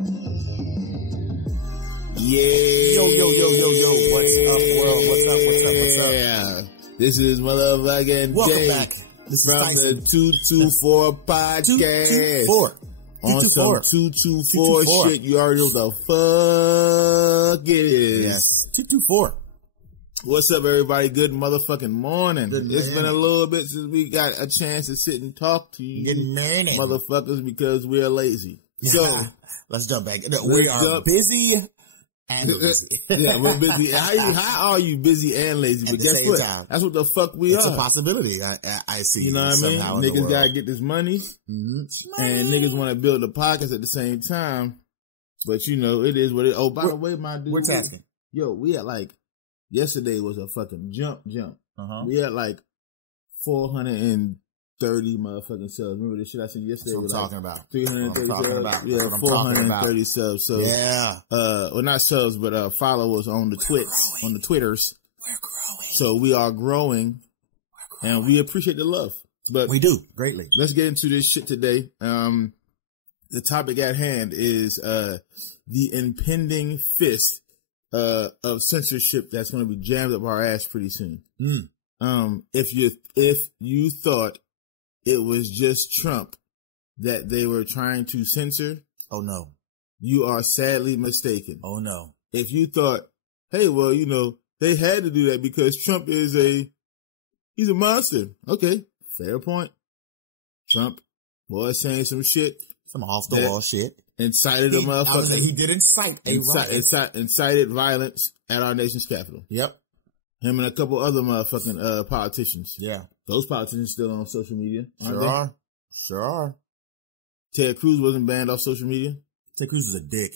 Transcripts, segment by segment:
Yeah. Yo. What's up, world? What's up? Yeah. This is motherfucking Welcome Jay back. This from is the 224 podcast. 224. On some 224 shit. You already know the fuck it is. Yes. 224. What's up, everybody? Good motherfucking morning. Good It's morning. been a little bit since we got a chance to sit and talk to you Good morning. motherfuckers because we're lazy. So let's jump back. We are busy and lazy. Yeah, we're busy. How are you busy and lazy? At But the guess same what? time. That's what the fuck we It's are. a possibility. I see. You know what I mean? somehow in the Niggas world. gotta get this money, and niggas want to build a podcast at the same time. But you know, it is what it. Oh, by the way, my dude, We're tasking. Yo, we had like yesterday was a fucking jump. We had like 430 motherfucking subs. Remember the shit I said yesterday? That's what I'm was talking about. 330 That's what I'm talking subs. about. Yeah, That's what I'm talking about. 430 subs. So Yeah. well, not subs, but followers on the on the Twitters. We're growing. So we are growing, and we appreciate the love. But We do. Greatly. let's get into this shit today. The topic at hand is the impending fist of censorship that's going to be jammed up our ass pretty soon. If you thought it was just Trump that they were trying to censor, Oh, no. you are sadly mistaken. Oh, no. If you thought, hey, well, you know, they had to do that because Trump is he's a monster. Okay, fair point. Trump was saying some shit, Some off-the-wall shit. incited a I would say motherfucker, he did incite a riot. incited violence at our nation's capital. Yep. Him and a couple other motherfucking politicians. Yeah. Those politicians still on social media, aren't Sure they? are. Sure are. Ted Cruz wasn't banned off social media, Ted Cruz is a dick.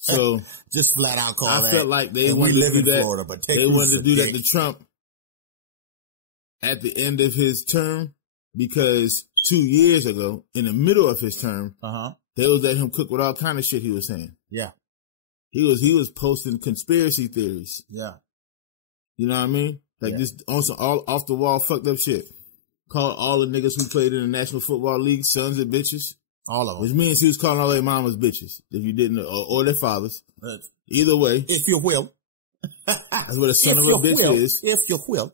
so Just flat out call I that. felt like they And we wanted to live do in that. Florida, but Ted They Cruz wanted is to a do that dick. to Trump at the end of his term because 2 years ago, in the middle of his term, Uh-huh. they was letting him cook with all kind of shit he was saying. Yeah. He was posting conspiracy theories. Yeah. You know what I mean? Like Yeah. just on some all off the wall fucked up shit. Called all the niggas who played in the National Football League sons of bitches, All of which them. means he was calling all their mamas bitches if you didn't, or their fathers. Either way, If you will. that's what a son of a bitch is. If you will.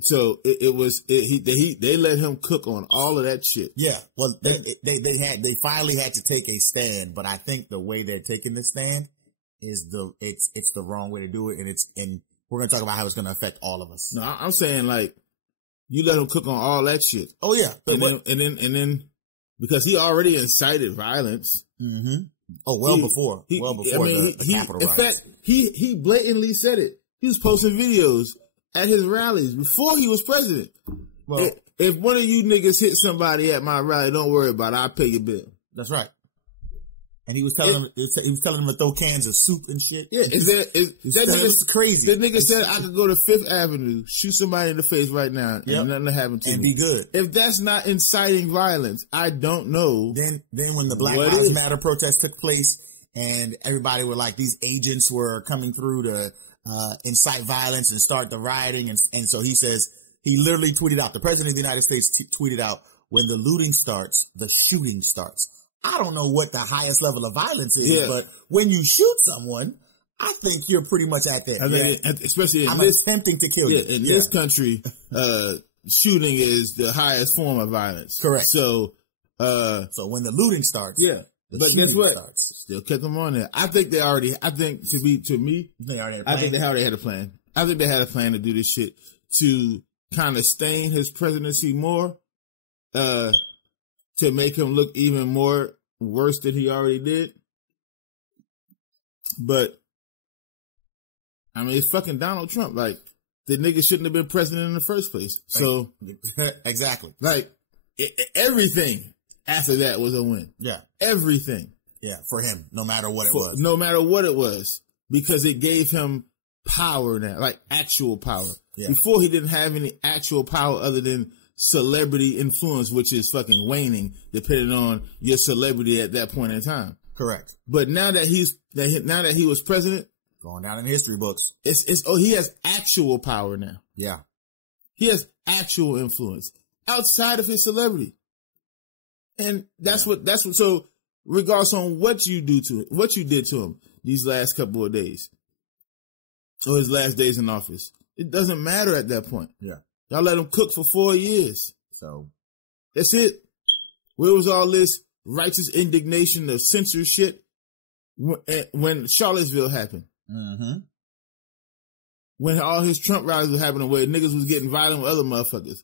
So they let him cook on all of that shit. Yeah. Well, they finally had to take a stand, but I think the way they're taking the stand is it's the wrong way to do it, and we're gonna talk about how it's gonna affect all of us. No, I'm saying like you let him cook on all that shit, Oh yeah. and then because he already incited violence. Mm-hmm. Oh, well before the Capitol in riots. fact, he blatantly said it. He was posting videos at his rallies before he was president. Well, If one of you niggas hit somebody at my rally, don't worry about it. I'll pay your bill. that's right. And he was telling them to throw cans of soup and shit. Yeah, It's crazy. The nigga said I could go to Fifth Avenue, shoot somebody in the face right now, Yep. and nothing will happen to And me. be good. If that's not inciting violence, I don't know. Then when the Black What Lives is? Matter protest took place and everybody were like, these agents were coming through to incite violence and start the rioting. And so he says, he literally tweeted out, the president of the United States tweeted out, when the looting starts, the shooting starts. I don't know what the highest level of violence is, Yeah. but when you shoot someone, I think you're pretty much at that. I mean, especially in I'm this, attempting to kill you. in this country, shooting is the highest form of violence. Correct. So, So when the looting starts, yeah. the But guess shooting what? starts. Still kept them on there. I think to me, They already had a I think plan. they had a plan. I think they had a plan to do this shit to kind of stain his presidency more, to make him look even more worse than he already did. But I mean, it's fucking Donald Trump. Like the nigga shouldn't have been president in the first place. So Exactly. like everything after that was a win. Yeah. Everything. Yeah. For him, no matter what it was. No matter what it was, because it gave him power now, like actual power. Yeah. Before he didn't have any actual power other than celebrity influence, which is fucking waning depending on your celebrity at that point in time. Correct. But now that he was president, Going down in history books. he has actual power now. Yeah. He has actual influence outside of his celebrity. And that's what, so regardless on what you did to him these last couple of days or his last days in office. It doesn't matter at that point. Yeah. Y'all let him cook for 4 years. So that's it. Where was all this righteous indignation of censorship when Charlottesville happened? Mm-hmm. When all his Trump rallies were happening where niggas was getting violent with other motherfuckers.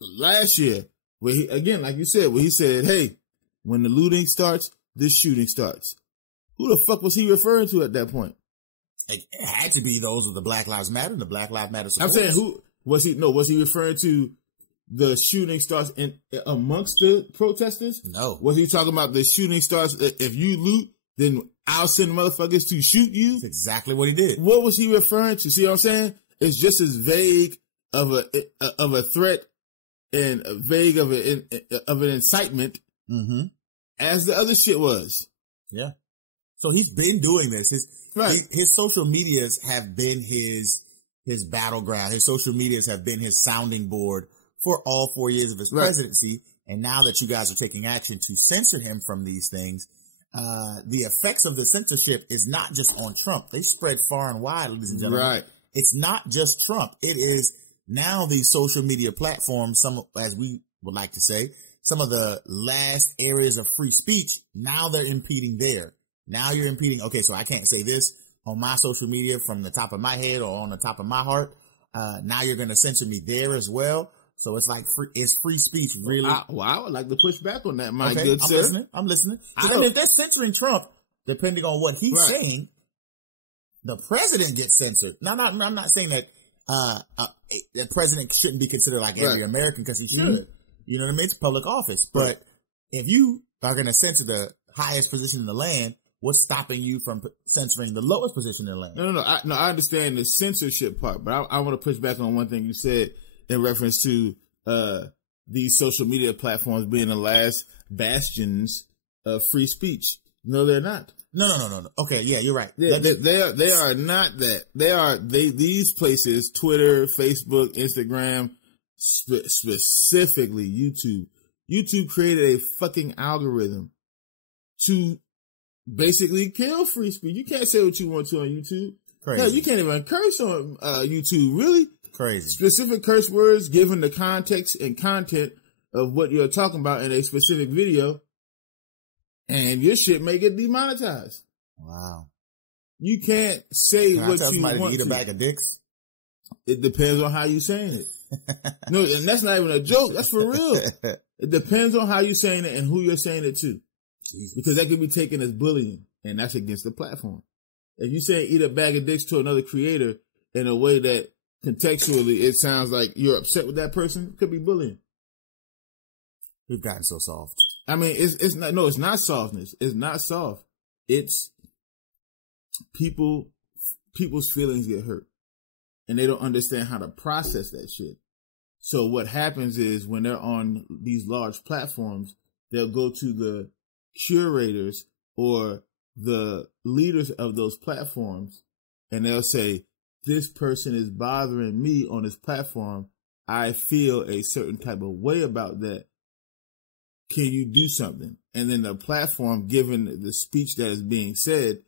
Last year, where he, again, like you said, where he said, hey, when the looting starts, this shooting starts. Who the fuck was he referring to at that point? It had to be those of the Black Lives Matter and the Black Lives Matter supporters. I'm saying, who was he? No, was he referring to the shooting starts amongst the protesters? No. Was he talking about the shooting starts, if you loot, then I'll send motherfuckers to shoot you? That's exactly what he did. What was he referring to? See what I'm saying? It's just as vague of a threat and vague of an incitement as the other shit was. Yeah. So he's been doing this. His social medias have been his battleground. His social medias have been his sounding board for all 4 years of his presidency. And now that you guys are taking action to censor him from these things, the effects of the censorship is not just on Trump. They spread far and wide, ladies and gentlemen. Right. It's not just Trump. It is now these social media platforms, some, as we would like to say, some of the last areas of free speech. Now they're impeding there. Now you're impeding. Okay, so I can't say this on my social media from the top of my head or on the top of my heart. Now you're going to censor me there as well. So it's like is free speech really? I would like to push back on that, my good sir. I'm listening. So then if they're censoring Trump, depending on what he's saying, the president gets censored. Now, I'm not saying that the president shouldn't be considered like every American, because he should. You know what I mean? It's public office. But if you are going to censor the highest position in the land, what's stopping you from censoring the lowest position in the land? No. I understand the censorship part, but I want to push back on one thing you said in reference to these social media platforms being the last bastions of free speech. No, they're not. No. Okay, yeah, you're right. They are not that. These places, Twitter, Facebook, Instagram, specifically YouTube. YouTube created a fucking algorithm to basically kill free speech. You can't say what you want to on YouTube. Crazy. Hell, you can't even curse on YouTube. Really? Crazy. Specific curse words given the context and content of what you're talking about in a specific video, and your shit may get demonetized. Wow. You can't say what you want to eat a bag of dicks. It depends on how you saying it. No, and that's not even a joke. That's for real. It depends on how you're saying it and who you're saying it to. Jesus. Because that could be taken as bullying, and that's against the platform. If you say eat a bag of dicks to another creator in a way that contextually it sounds like you're upset with that person, it could be bullying. We've gotten so soft. I mean, it's not softness. It's not soft. It's people's feelings get hurt, and they don't understand how to process that shit. So what happens is when they're on these large platforms, they'll go to the curators or the leaders of those platforms, and they'll say, this person is bothering me on this platform. I feel a certain type of way about that. Can you do something? And then the platform, given the speech that is being said,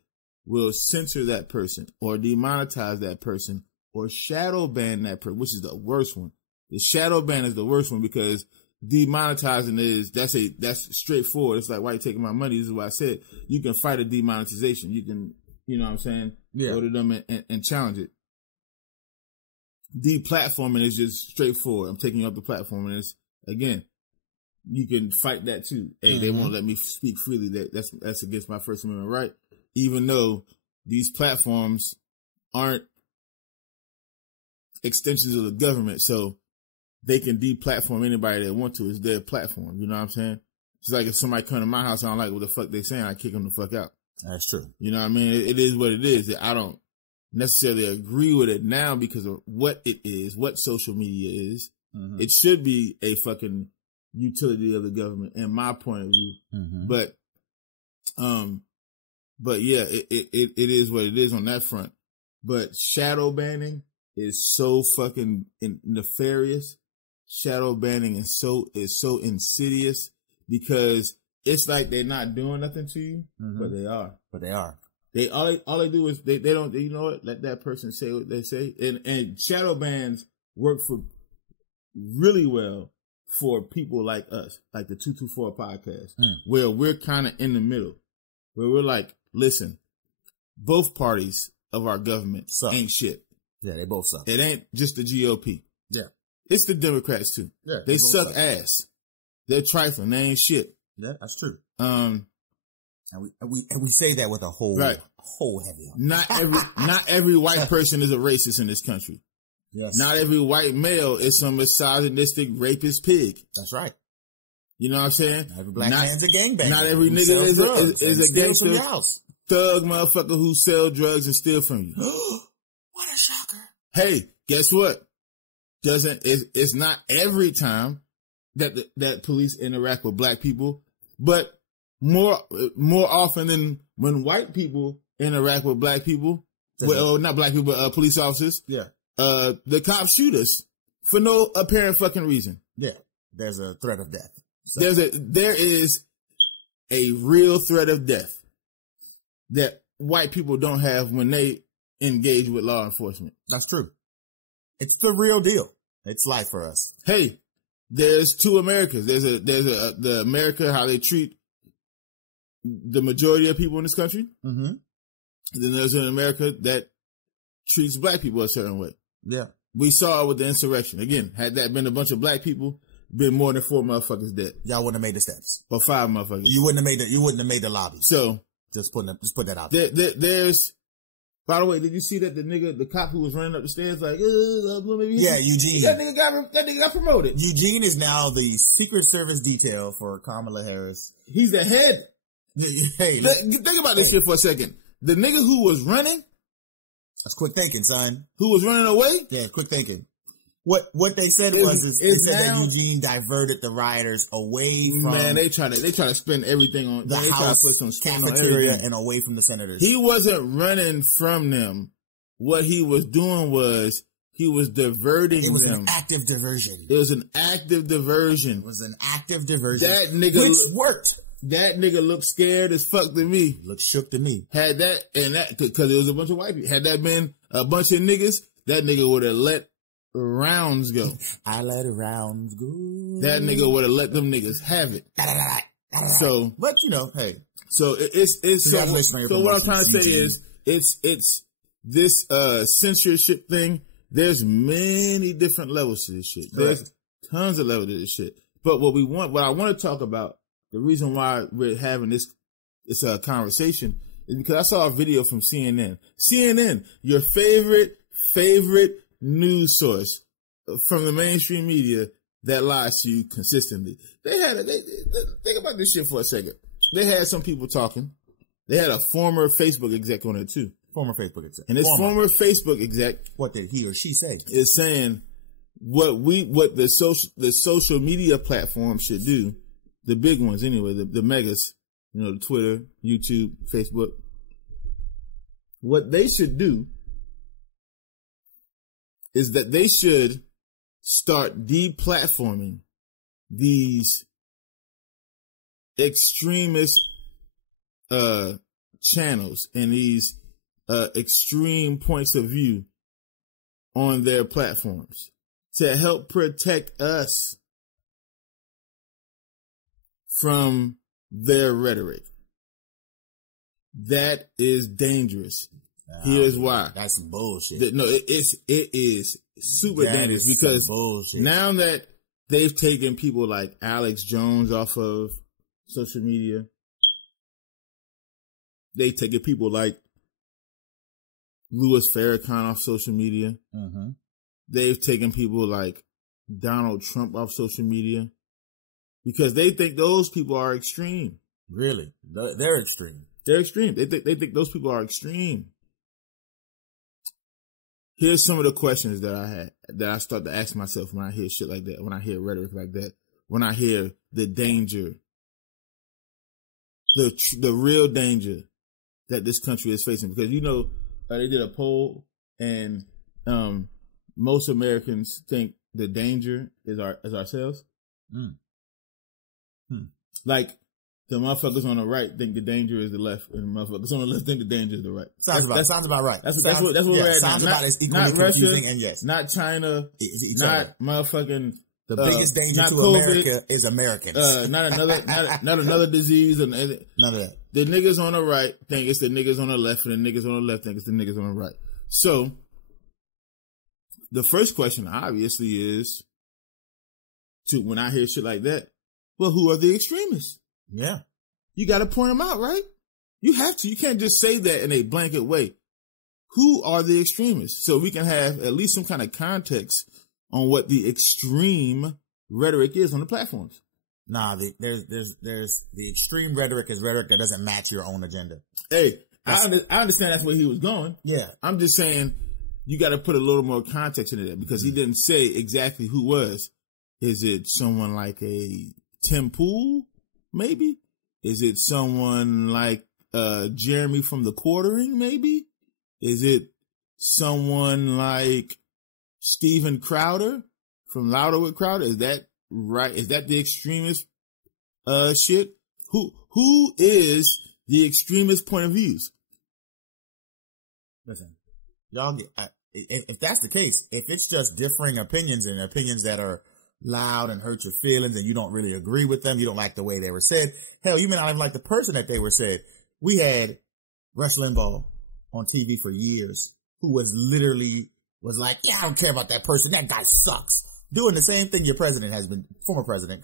will censor that person or demonetize that person or shadow ban that person, which is the worst one. The shadow ban is the worst one because demonetizing that's straightforward. It's like, why are you taking my money? This is what I said. You can fight a demonetization. You can, you know what I'm saying? Go to them and challenge it. Deplatforming is just straightforward. I'm taking you off the platform, and it's, again, you can fight that too. Hey, they won't let me speak freely. That's against my First Amendment right. Even though these platforms aren't extensions of the government, so they can deplatform anybody they want to. It's their platform. You know what I'm saying? It's like if somebody come to my house, I don't like what the fuck they saying, I kick them the fuck out. That's true. You know what I mean? It is what it is. I don't necessarily agree with it now because of what it is, what social media is. It should be a fucking utility of the government, in my point of view. But yeah, it is what it is on that front. But shadow banning is so fucking nefarious. Shadow banning is so insidious because it's like they're not doing nothing to you, but they are. But they are. They all they do is they don't, you know what, let that person say what they say. And shadow bans work for really well for people like us, like the 224 podcast, where we're kind of in the middle, where we're like, listen, both parties of our government ain't shit. Yeah, they both suck. It ain't just the GOP. Yeah. It's the Democrats too. Yeah. They suck ass. They're trifling. They ain't shit. Yeah, that's true. And we say that with a whole heavy heart. Not every white person is a racist in this country. Yes. Not every white male is some misogynistic rapist pig. That's right. You know what I'm saying? Not every black man's a gangbanger. Not every nigga is a gangster thug motherfucker who sell drugs and steal from you. What a shocker. Hey, guess what? It's not every time that police interact with black people, but more often than when white people interact with black people, not black people, but police officers. Yeah. The cops shoot us for no apparent fucking reason. Yeah. There's a threat of death. So. There is a real threat of death that white people don't have when they engage with law enforcement. That's true. It's the real deal. It's life for us. Hey, there's two Americas. There's the America, how they treat the majority of people in this country. Mm-hmm. And then there's an America that treats black people a certain way. Yeah. We saw it with the insurrection. Again, had that been a bunch of black people, been more than 4 motherfuckers dead. Y'all wouldn't have made the steps. Or 5 motherfuckers. You wouldn't have made the lobby. So just put that out there. There's, by the way, did you see that the cop who was running up the stairs like, maybe Eugene. That nigga got promoted. Eugene is now the Secret Service detail for Kamala Harris. He's the head. Hey, think about this shit for a second. The nigga who was running. That's quick thinking, son. Who was running away? Yeah, quick thinking. What they said that Eugene diverted the rioters away from. Man, they try to spend everything on the house, cafeteria, and away from the senators. He wasn't running from them. What he was doing was he was diverting them. It was an active diversion. It was an active diversion. That nigga which worked. That nigga looked scared as fuck to me. Looked shook to me. Had that, and that, cause it was a bunch of white people. Had that been a bunch of niggas, that nigga would have let rounds go. I let rounds go. That nigga would have let them niggas have it. So, but you know, hey. So it's so what I'm trying to say is it's this censorship thing. There's many different levels to this shit. There's tons of levels to this shit. But what I want to talk about, the reason why we're having this conversation is because I saw a video from CNN. CNN, your favorite news source from the mainstream media that lies to you consistently. They think about this shit for a second. They had some people talking. They had a former Facebook exec on it too. Former Facebook exec. And this former Facebook exec, what did he or she say? Is saying what the social media platforms should do. The big ones anyway, the megas, you know, Twitter, YouTube, Facebook. What they should do is that they should start deplatforming these extremist channels and these extreme points of view on their platforms to help protect us from their rhetoric. That is dangerous. Here's why. That's some bullshit. No, it is super dangerous because now that they've taken people like Alex Jones off of social media, they've taken people like Louis Farrakhan off social media. Mm-hmm. They've taken people like Donald Trump off social media because they think those people are extreme. Really? They're extreme. They're extreme. They think those people are extreme. Here's some of the questions that I start to ask myself when I hear shit like that, when I hear rhetoric like that, when I hear the danger, the real danger that this country is facing. Because, you know, they did a poll and most Americans think the danger is ourselves. Mm. Like, the motherfuckers on the right think the danger is the left, and the motherfuckers on the left think the danger is the right. Sounds about right. That's what we're at. Sounds now. about as equally confusing, and yes. Not China, not motherfucking. The biggest danger to COVID, America is Americans. Not another disease. None of that. The niggas on the right think it's the niggas on the left, and the niggas on the left think it's the niggas on the right. So, the first question obviously is, when I hear shit like that, well, who are the extremists? Yeah. You got to point them out, right? You have to. You can't just say that in a blanket way. Who are the extremists? So we can have at least some kind of context on what the extreme rhetoric is on the platforms. Nah, there's the extreme rhetoric is rhetoric that doesn't match your own agenda. Hey, I understand that's where he was going. Yeah. I'm just saying you got to put a little more context into that because he didn't say exactly who was. Is it someone like a Tim Pool, maybe? Is it someone like Jeremy from The Quartering, maybe? Is it someone like Steven Crowder from Louder with Crowder? Is that right? Is that the extremist shit? Who is the extremist point of views? Listen, y'all, if that's the case, if it's just differing opinions and opinions that are loud and hurt your feelings and you don't really agree with them, you don't like the way they were said, hell, you may not even like the person that they were said. We had Rush Limbaugh on TV for years who was like, yeah, I don't care about that person. That guy sucks. Doing the same thing your former president,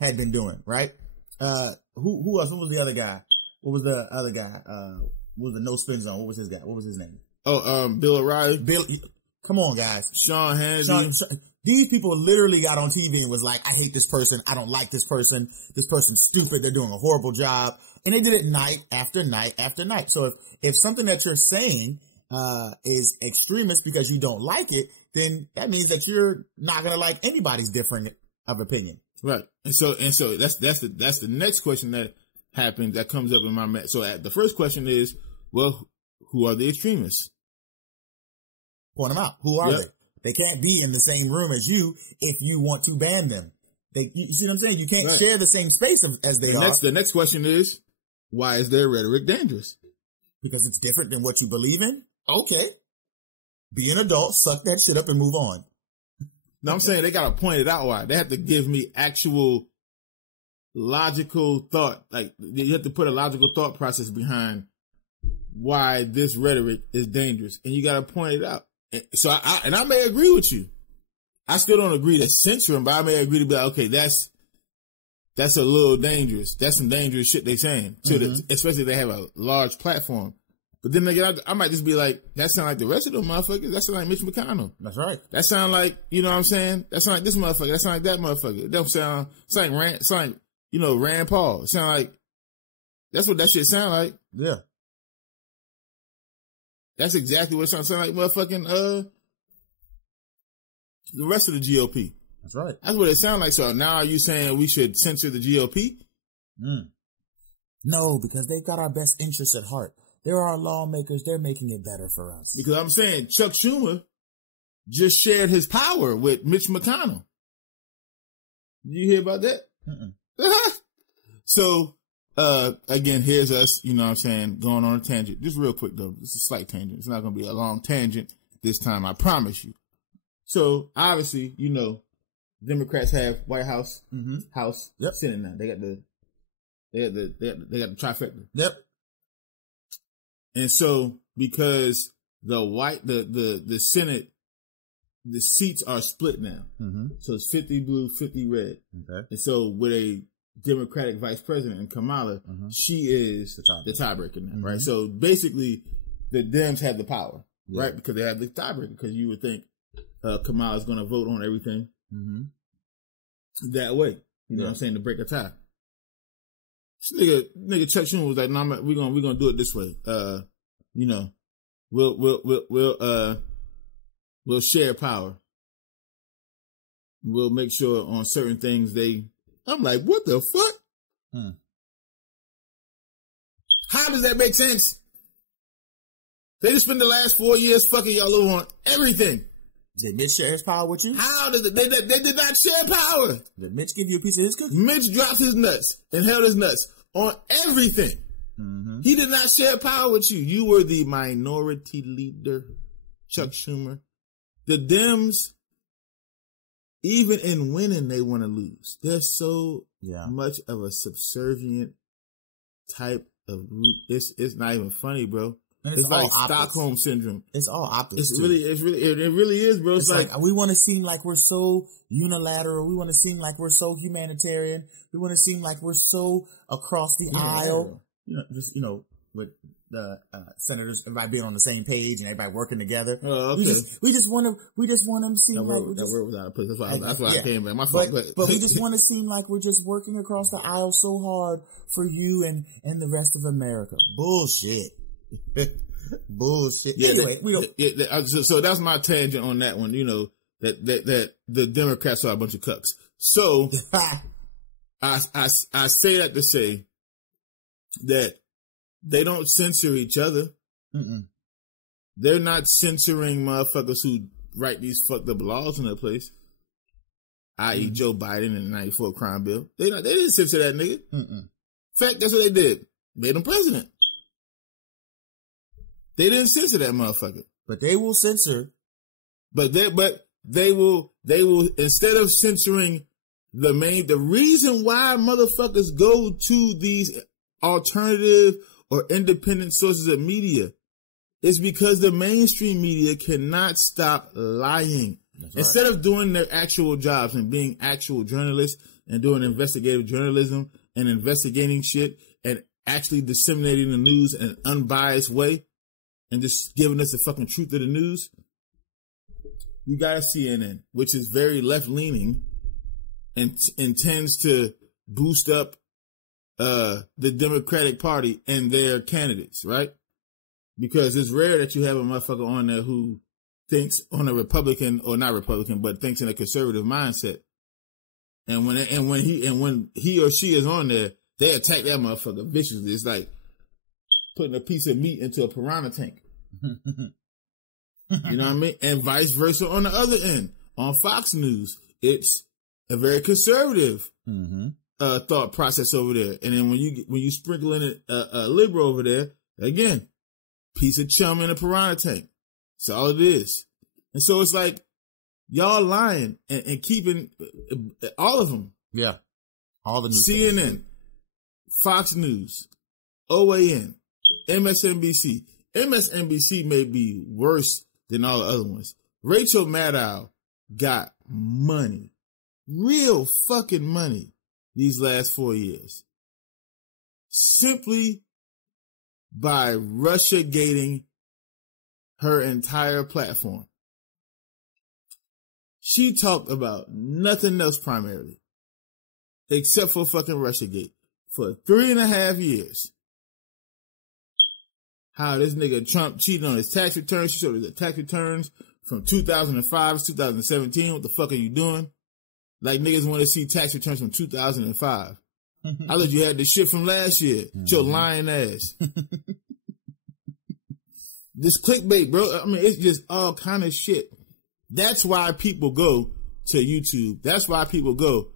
had been doing, right? Who else? What was the other guy? What was the other guy? What was the no spin zone? What was his guy? What was his name? Bill O'Reilly. Come on, guys. Sean Hannity. These people literally got on TV and was like, I hate this person. I don't like this person. This person's stupid. They're doing a horrible job. And they did it night after night after night. So if something that you're saying is extremist because you don't like it, then that means that you're not going to like anybody's different of opinion. Right. And so that's the next question that happens, that comes up in my so the first question is, well, who are the extremists? Point them out. Who are they? They can't be in the same room as you if you want to ban them. You see what I'm saying? You can't share the same space as they are. The next question is, why is their rhetoric dangerous? Because it's different than what you believe in? Okay. Be an adult, suck that shit up and move on. No, I'm saying they got to point it out why. They have to give me actual logical thought. Like, you have to put a logical thought process behind why this rhetoric is dangerous. And you got to point it out. So I may agree with you. I still don't agree to censor them, but I may agree to be like, okay, that's a little dangerous. That's some dangerous shit they saying especially if they have a large platform. But then again, I might just be like, that sound like the rest of them motherfuckers. That sound like Mitch McConnell. That's right. That sound like, you know what I'm saying? That sound like this motherfucker. That sound like that motherfucker. It don't sound, it's like Rand Paul. It sound like, that's what that shit sound like. Yeah. That's exactly what it sounds like, motherfucking, the rest of the GOP. That's right. That's what it sounds like. So now are you saying we should censor the GOP? No, because they've got our best interests at heart. They're our lawmakers. They're making it better for us. Because I'm saying Chuck Schumer just shared his power with Mitch McConnell. Did you hear about that? So, again, here's us, you know what I'm saying, going on a tangent. Just real quick, though. It's a slight tangent. It's not going to be a long tangent this time, I promise you. So, obviously, you know, Democrats have White House, House, Senate now. They got the trifecta. Yep. And so, because the Senate, the seats are split now. So it's 50 blue, 50 red. Okay. And so with a Democratic vice president and Kamala, she is the tiebreaker now, right? So basically, the Dems have the power, right? Because they have the tiebreaker. Because you would think Kamala's going to vote on everything that way. You know what I'm saying? To break a tie. This nigga Chuck Schumer was like, "No, we're gonna do it this way. You know, we'll share power. We'll make sure on certain things I'm like, what the fuck? How does that make sense? They just spent the last 4 years fucking y'all over on everything. Did Mitch share his power with you? How did they did not share power? Did Mitch give you a piece of his cookie? Mitch dropped his nuts and held his nuts. on everything. Mm-hmm. He did not share power with you. You were the minority leader, Chuck Schumer. The Dems, even in winning, they want to lose. They're so much of a subservient type of group. It's not even funny, bro. And it's like Stockholm syndrome. It's all opposite. It really is, bro. It's like we want to seem like we're so unilateral. We want to seem like we're so humanitarian. We want to seem like we're so across the aisle. With the senators, everybody being on the same page and everybody working together. Oh, okay. We just want them to seem that like word was out of place. That's why I came back. My fault. But we just want to seem like we're just working across the aisle so hard for you and the rest of America. Bullshit. Bullshit. Yeah, anyway, we don't. So that's my tangent on that one. That the Democrats are a bunch of cucks. So I say that to say that they don't censor each other. Mm-mm. They're not censoring motherfuckers who write these fucked up laws in their place, i.e. Joe Biden and the 94 crime bill. They didn't censor that nigga. Mm-mm. In fact, that's what they did. Made him president. They didn't censor that motherfucker. But they will censor. But they will instead of censoring the reason why motherfuckers go to these alternative or independent sources of media is because the mainstream media cannot stop lying. Right. Instead of doing their actual jobs and being actual journalists and doing investigative journalism and investigating shit and actually disseminating the news in an unbiased way and just giving us the fucking truth of the news, you got a CNN, which is very left-leaning and intends to boost up the Democratic Party and their candidates, right? Because it's rare that you have a motherfucker on there who thinks on a Republican or not Republican, but thinks in a conservative mindset. And when he or she is on there, they attack that motherfucker viciously. It's like putting a piece of meat into a piranha tank. You know what I mean? And vice versa on the other end. On Fox News, it's a very conservative thought process over there. And then when you sprinkle in a liberal over there, again, piece of chum in a piranha tank. That's all it is. And so it's like y'all lying and keeping all of them. Yeah. All the news. CNN, Fox News, OAN, MSNBC. MSNBC may be worse than all the other ones. Rachel Maddow got money, real fucking money these last 4 years. Simply by Russiagating her entire platform. She talked about nothing else primarily, except for fucking Russiagate for 3.5 years. How this nigga Trump cheated on his tax returns. She showed his tax returns from 2005 to 2017. What the fuck are you doing? Like niggas want to see tax returns from 2005. I thought you had the shit from last year. Your lying ass. This clickbait, bro. I mean, it's just all kind of shit. That's why people go to YouTube. That's why people go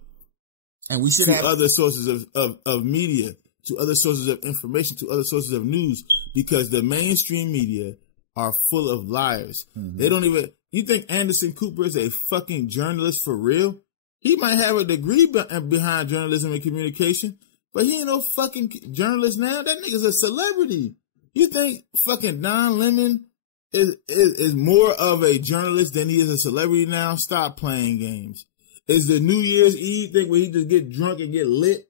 and we should have other sources of media, to other sources of information, to other sources of news, because the mainstream media are full of liars. They don't even, you think Anderson Cooper is a fucking journalist for real? He might have a degree behind journalism and communication, but he ain't no fucking journalist now. That nigga's a celebrity. You think fucking Don Lemon is more of a journalist than he is a celebrity now? Stop playing games. Is the New Year's Eve thing where he just get drunk and get lit?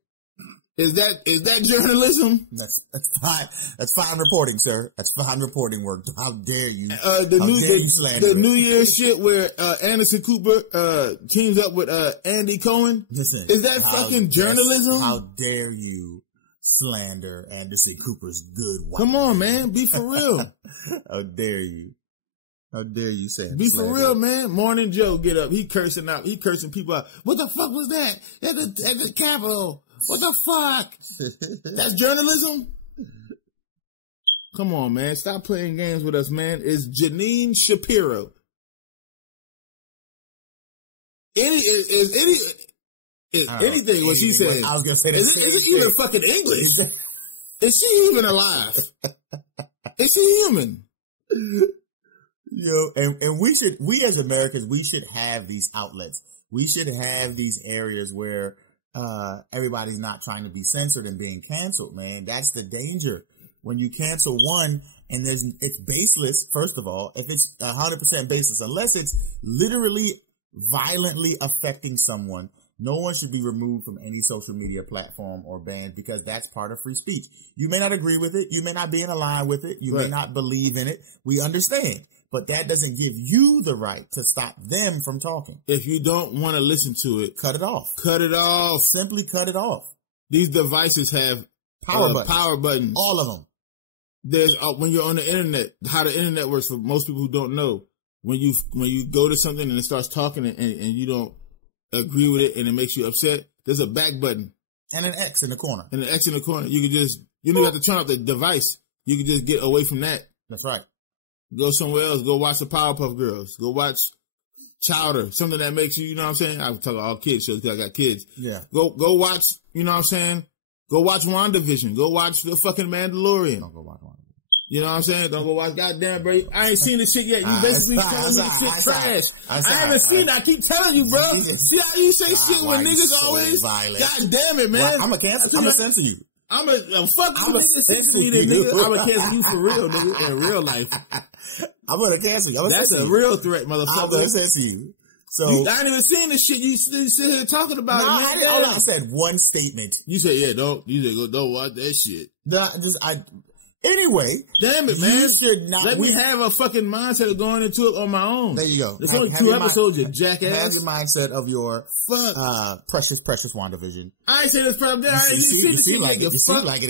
Is that journalism? That's fine. That's fine reporting, sir. That's fine reporting work. How dare you? The New Year's shit where Anderson Cooper teams up with Andy Cohen. Listen, is that fucking journalism? How dare you slander Anderson Cooper's good wife? Come on, man. Be for real. How dare you? How dare you say it? Be for real, man. Morning Joe get up. He cursing people out. What the fuck was that? At the Capitol. What the fuck? That's journalism? Come on, man. Stop playing games with us, man. It's Janine Shapiro. anything what she said. I was gonna say is it even fucking English? Is she even alive? Is she human? And we as Americans, we should have these outlets. We should have these areas where everybody's not trying to be censored and being canceled, man. That's the danger. When you cancel one and it's baseless, first of all, if it's 100% baseless, unless it's literally violently affecting someone, no one should be removed from any social media platform or banned, because that's part of free speech. You may not agree with it. You may not be in line with it. You may not believe in it. We understand. But that doesn't give you the right to stop them from talking. If you don't want to listen to it, cut it off. Cut it off. Simply cut it off. These devices have power buttons. All of them. There's when you're on the internet, how the internet works, for most people who don't know, when you go to something and it starts talking and you don't agree with it and it makes you upset, there's a back button. And an X in the corner. And an X in the corner. You don't have to turn off the device. You can just get away from that. That's right. Go somewhere else. Go watch the Powerpuff Girls. Go watch Chowder. Something that makes you know what I'm saying? I talk about all kids shows because I got kids. Yeah. Go watch, you know what I'm saying? Go watch WandaVision. Go watch the fucking Mandalorian. Don't go watch WandaVision. You know what I'm saying? Don't go watch goddamn, bro. I ain't seen this shit yet. You basically telling me the shit trash. I haven't seen it. I keep telling you, bro. See how you say shit when niggas always violent. God damn it, man. Well, I'm gonna censor you. I'm a cancel you, nigga. I'm a cancel you for real, nigga. In real life. I'm gonna cancel you. That's a real threat, motherfucker. I'm gonna censor you. So I ain't even seen this shit. You sit here talking about it. Man. I said one statement. You said, yeah, don't watch that shit. Anyway, damn it, man. You should not. Let me have a fucking mindset of going into it on my own. There you go. There's only 2 episodes, you jackass. Have your mindset of your precious WandaVision. I ain't saying this problem. You see like it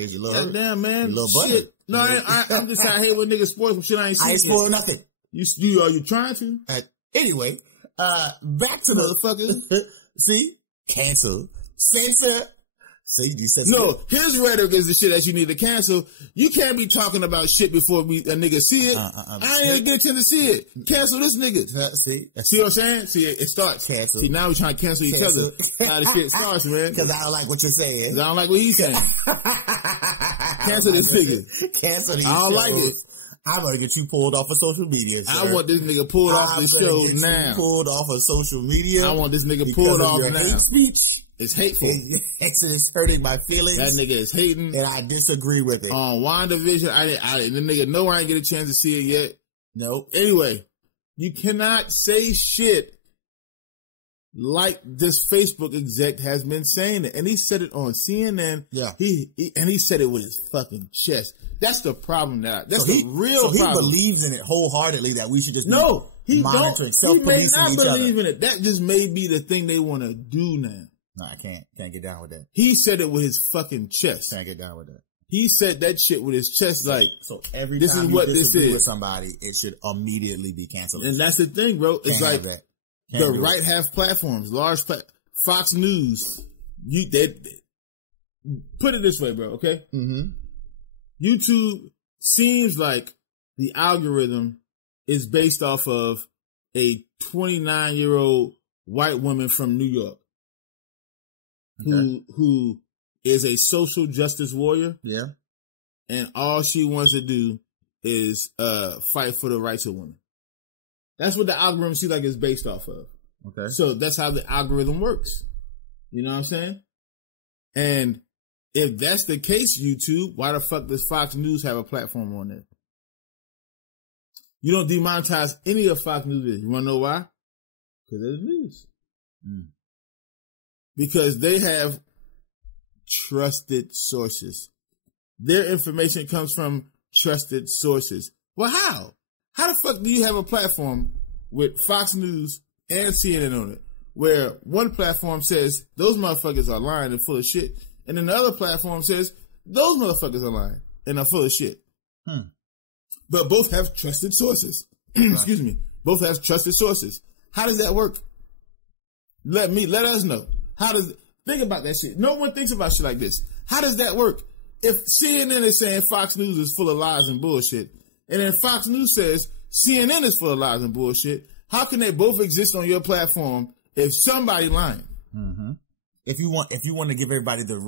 is. You little damn man. You little butt. No, I'm just I hate when niggas spoil some shit I ain't seen. I ain't spoil nothing. Are you trying to? Anyway, back to motherfuckers. See, cancel, censor. See, no, his rhetoric is the shit that you need to cancel. You can't be talking about shit before a nigga see it. I ain't even get a chance to see it. Cancel this nigga. See what I'm saying? See, it starts. Cancel. See, now we're trying to cancel each other. How the shit starts, man. Because I don't like what you're saying. I don't like what he's saying. Cancel this nigga. Cancel these I don't like it. I'm gonna get you pulled off of social media, sir. I want this nigga pulled off this show now. Pulled off of social media. I want this nigga pulled off now. Hate speech. It's hateful. It's hurting my feelings. That nigga is hating. And I disagree with it. On WandaVision, the nigga know I ain't get a chance to see it yet. Nope. Anyway, you cannot say shit like this Facebook exec has been saying it. And he said it on CNN. Yeah. He said it with his fucking chest. That's the problem problem. He believes in it wholeheartedly that we should just he monitoring, self-policing each other. He may not believe in it. That just may be the thing they want to do now. No, I can't get down with that. He said it with his fucking chest. Can't get down with that. He said that shit with his chest, like, so every this time is you what disagree this is with somebody, it should immediately be canceled. And that's the thing, bro. It's like the right have platforms, Fox News. They put it this way, bro. Okay. Mm-hmm. YouTube seems like the algorithm is based off of a 29-year-old white woman from New York who is a social justice warrior. Yeah. And all she wants to do is fight for the rights of women. That's what the algorithm seems like it's based off of. Okay. So that's how the algorithm works. You know what I'm saying? And if that's the case, YouTube, why the fuck does Fox News have a platform on there? You don't demonetize any of Fox News. You want to know why? Because they're the news. Because they have trusted sources. Their information comes from trusted sources. Well, how? How the fuck do you have a platform with Fox News and CNN on it, where one platform says those motherfuckers are lying and full of shit, and then the other platform says those motherfuckers are lying and are full of shit? But both have trusted sources. Excuse me. Both have trusted sources. How does that work? Let us know. Think about that shit. No one thinks about shit like this. How does that work? If CNN is saying Fox News is full of lies and bullshit, and then Fox News says CNN is full of lies and bullshit, how can they both exist on your platform if somebody lying? Mm-hmm. If you want to give everybody the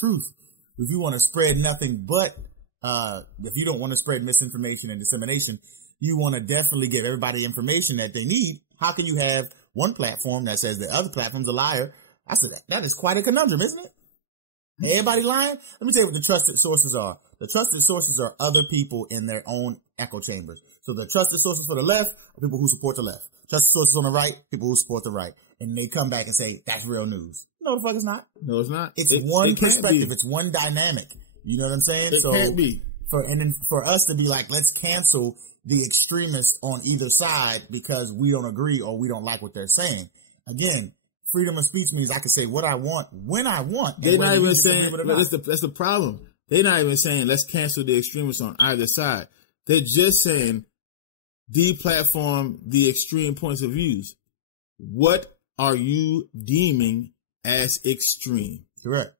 truth, if you want to spread nothing but, if you don't want to spread misinformation and dissemination, you want to definitely give everybody information that they need. How can you have one platform that says the other platform's a liar? I said, that is quite a conundrum, isn't it? Everybody lying? Let me tell you what the trusted sources are. The trusted sources are other people in their own echo chambers. So the trusted sources for the left are people who support the left. Trusted sources on the right, people who support the right. And they come back and say, that's real news. No, the fuck it's not. No, it's not. It's one perspective. It's one dynamic. You know what I'm saying? It can't be. For us to be like, let's cancel the extremists on either side because we don't agree or we don't like what they're saying. Again, freedom of speech means I can say what I want when I want. They're not even saying, that's the problem. They're not even saying let's cancel the extremists on either side. They're just saying deplatform the extreme points of views. What are you deeming as extreme? Correct.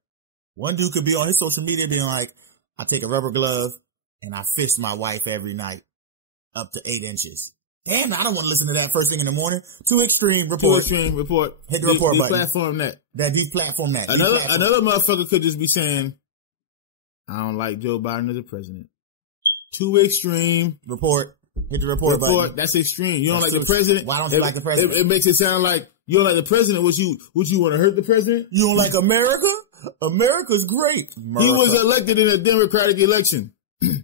One dude could be on his social media being like, I take a rubber glove and I fist my wife every night up to 8 inches. Damn, I don't want to listen to that first thing in the morning. Too extreme. Report. Too extreme. Report. Hit the report button. Deplatform that. Deplatform that. Another motherfucker could just be saying, I don't like Joe Biden as a president. Too extreme. Report. Hit the report button. That's extreme. You don't like the president? Why don't you like the president? It makes it sound like you don't like the president. Would you want to hurt the president? You don't like America? America's great. He was elected in a Democratic election.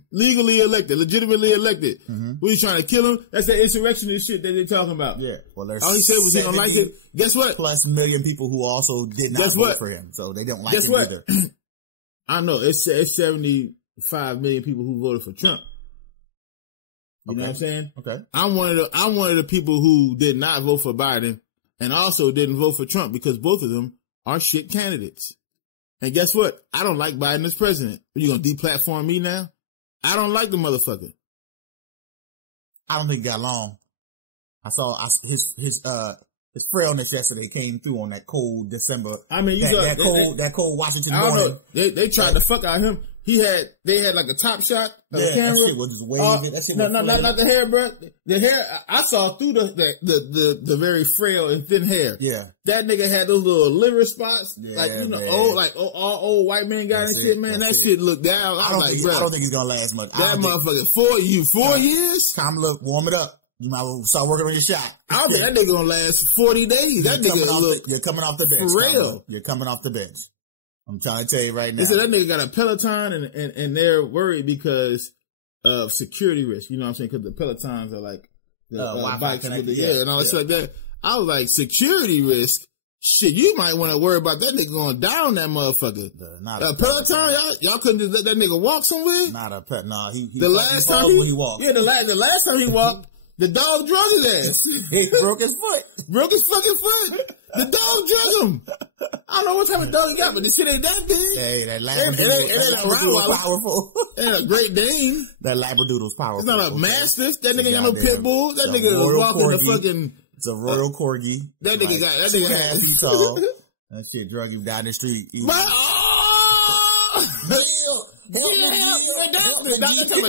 Legally elected, legitimately elected. Mm-hmm. Were you trying to kill him? That's that insurrectionist shit that they're talking about. Yeah. Well, all he said was he don't like it. Guess what? Plus million people who also did not vote for him, so they don't like him either. I know it's 75 million people who voted for Trump. You know what I'm saying? Okay. I'm one of the people who did not vote for Biden and also didn't vote for Trump because both of them are shit candidates. And guess what? I don't like Biden as president. Are you gonna deplatform me now? I don't like the motherfucker. I don't think he got long. I saw his frailness yesterday came through on that cold December. I mean, that cold Washington I morning. Don't know. They tried to fuck out him. They had like a top shot of the camera. That shit was just waving. That shit was not the hair, bro. The hair, I saw through the very frail and thin hair. Yeah. That nigga had those little liver spots. Yeah, like, you know, all old white man guy and shit, man. That shit looked down. I don't think he's gonna last much. That motherfucker, 4 years? Kamala, warm it up. You might start working on your shot. I don't think that nigga gonna last 40 days. That nigga you're coming off the bench. For real. You're coming off the bench. I'm trying to tell you right now. They said that nigga got a Peloton and they're worried because of security risk. You know what I'm saying? Because the Pelotons are like the bikes with the and all that shit like that. I was like, security risk? Shit, you might want to worry about that nigga going down that motherfucker. Not a Peloton, y'all couldn't just let that nigga walk somewhere? Not a pet. Nah, he last time he walked. Yeah, the last time he walked, the dog drug his ass. He broke his foot. Broke his fucking foot. The dog drug him. I don't know what type of dog he got, but the shit ain't that big. Hey, that Labradoodle's powerful. It ain't a Great Dane. That Labradoodle's powerful. It's not a Mastiff. That nigga got no pit bull. That nigga was walking the fucking. It's a Royal Corgi. That nigga got. That nigga had. Tall. That shit drug him down the street.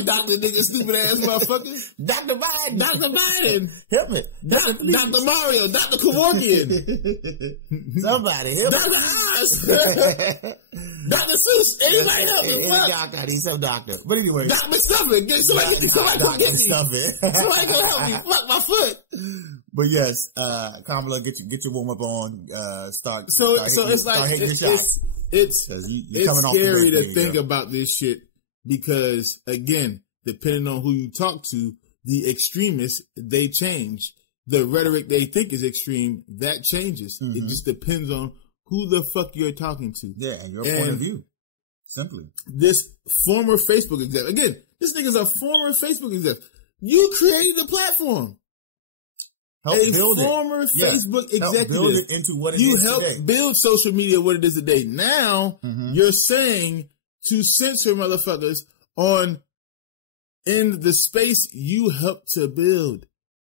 Doctor nigga, stupid ass motherfucker. Dr. Biden. Help me. Dr. Mario. Dr. Kevorkian. Somebody help me. Dr. Oz. Dr. Seuss. Anybody help me? Any doctor. He's some doctor. But anyway. Dr. McStuffin. Somebody come get me. Somebody come help me. Fuck my foot. But yes, Kamala, get your warm up on. Start hitting your shots. It's scary to think about this shit because, again, depending on who you talk to, the extremists, they change. The rhetoric they think is extreme, that changes. Mm-hmm. It just depends on who the fuck you're talking to. Yeah, and your point of view. Simply. This former Facebook exec, again, this nigga's a former Facebook exec. You created the platform. Former Facebook executive. Build it into what it is today. You helped build social media what it is today. Now, you're saying to censor motherfuckers in the space you helped to build.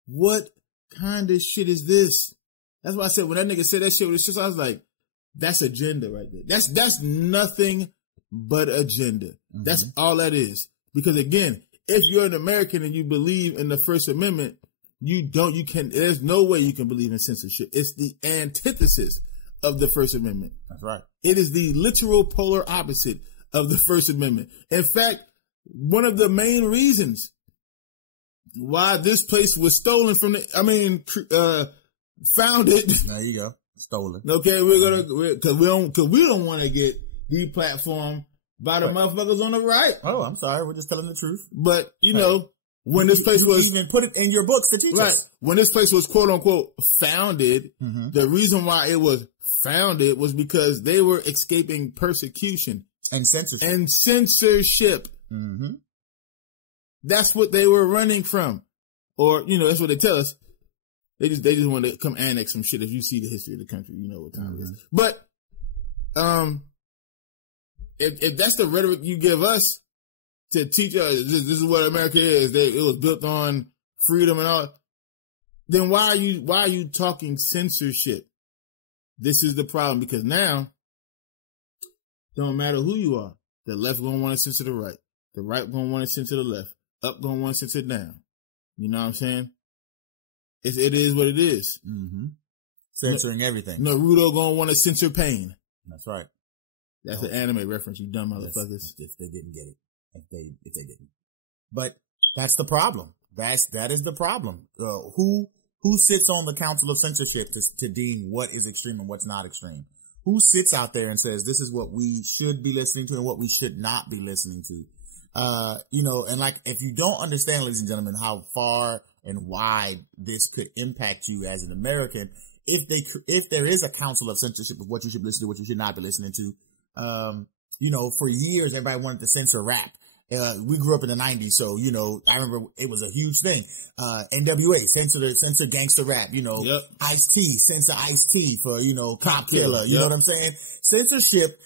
What kind of shit is this? That's why I said when that nigga said that shit with his shit, I was like, that's agenda right there. That's nothing but agenda. Mm-hmm. That's all that is. Because again, if you're an American and you believe in the First Amendment, there's no way you can believe in censorship. It's the antithesis of the First Amendment. That's right. It is the literal polar opposite of the First Amendment. In fact, one of the main reasons why this place was stolen from founded. There you go. Stolen. Okay, because we don't want to get deplatformed by the motherfuckers on the right. Oh, I'm sorry. We're just telling the truth. But, when this place was... You even put it in your books to teach us. When this place was quote unquote founded, the reason why it was founded was because they were escaping persecution. And censorship. That's what they were running from. Or, that's what they tell us. They just want to come annex some shit. If you see the history of the country, you know what time it is. But, if that's the rhetoric you give us to teach us, this is what America is, it was built on freedom and all, then why are you talking censorship? This is the problem, because now, don't matter who you are, the left gonna want to censor the right, the right gonna want to censor the left, up gonna want to censor down. You know what I'm saying? It is what it is. Censoring everything. Naruto gonna want to censor pain. That's right. That's an anime reference, you dumb motherfuckers. If they didn't get it. If they didn't. But that's the problem. That is the problem. Who sits on the council of censorship to deem what is extreme and what's not extreme? Who sits out there and says this is what we should be listening to and what we should not be listening to? And like, if you don't understand, ladies and gentlemen, how far and wide this could impact you as an American, if there is a council of censorship of what you should listen to, what you should not be listening to, for years, everybody wanted to censor rap. We grew up in the 90s, so, I remember it was a huge thing. NWA, censor gangster rap, Ice-T, censor Ice-T for, Cop Killer, you know what I'm saying? Censorship,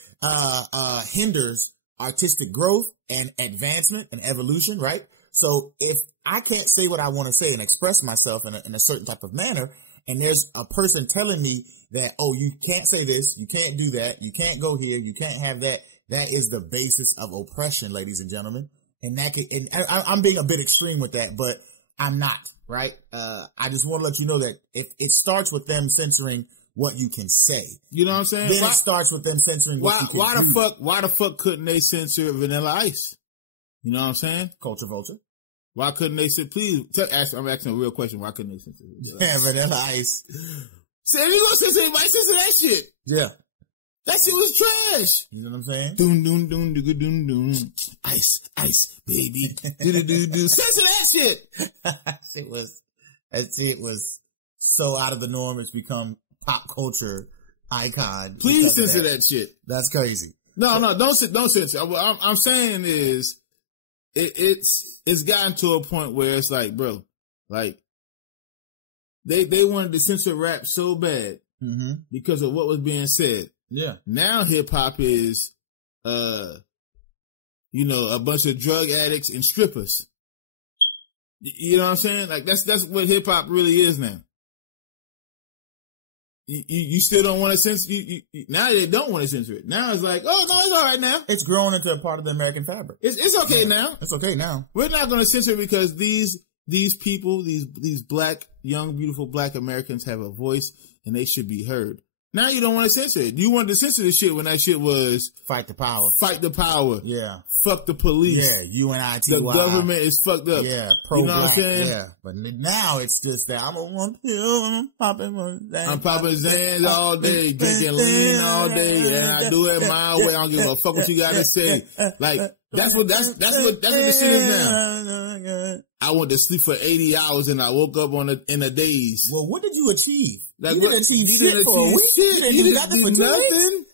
hinders artistic growth and advancement and evolution, right? So if I can't say what I want to say and express myself in a certain type of manner, and there's a person telling me that, oh, you can't say this, you can't do that, you can't go here, you can't have that, that is the basis of oppression, ladies and gentlemen. And I'm being a bit extreme with that, but I'm not, right? I just want to let you know that if it starts with them censoring what you can say. You know what I'm saying? Then it starts with them censoring what you can do. Why the fuck couldn't they censor Vanilla Ice? You know what I'm saying? Culture vulture. Why couldn't they say, please, I'm asking a real question. Why couldn't they censor it? Yeah, Vanilla Ice. Say, you gonna censor anybody censor that shit? Yeah. That shit was trash. You know what I'm saying? Doom, doom, doom, doom, doom, doom. Ice, baby. Do. Censor that shit. That shit was so out of the norm. It's become pop culture icon. Please censor that shit. That's crazy. No, don't censor. What I'm saying is, it's gotten to a point where it's like, bro, like, they wanted to censor rap so bad because of what was being said. Yeah. Now hip hop is, a bunch of drug addicts and strippers. You know what I'm saying? Like, that's what hip hop really is now. You still don't want to censor, now they don't want to censor it. Now it's like, oh, no, it's all right now. It's grown into a part of the American fabric. It's okay now. It's okay now. We're not going to censor it because these people, these black, young, beautiful black Americans have a voice and they should be heard. Now you don't want to censor it. You wanted to censor the shit when that shit was fight the power. Fight the power. Yeah. Fuck the police. Yeah. UNITY. The government is fucked up. Yeah. You know what I'm saying? Yeah. But now it's just that I'm a one pill and I'm popping Zans all day, drinking lean all day, and I do it my way. I don't give a fuck what you gotta say. Like, that's what the shit is now. I went to sleep for 80 hours and I woke up in a daze. Well, what did you achieve? Like, you didn't achieve shit for a week. You didn't do nothing for nothing.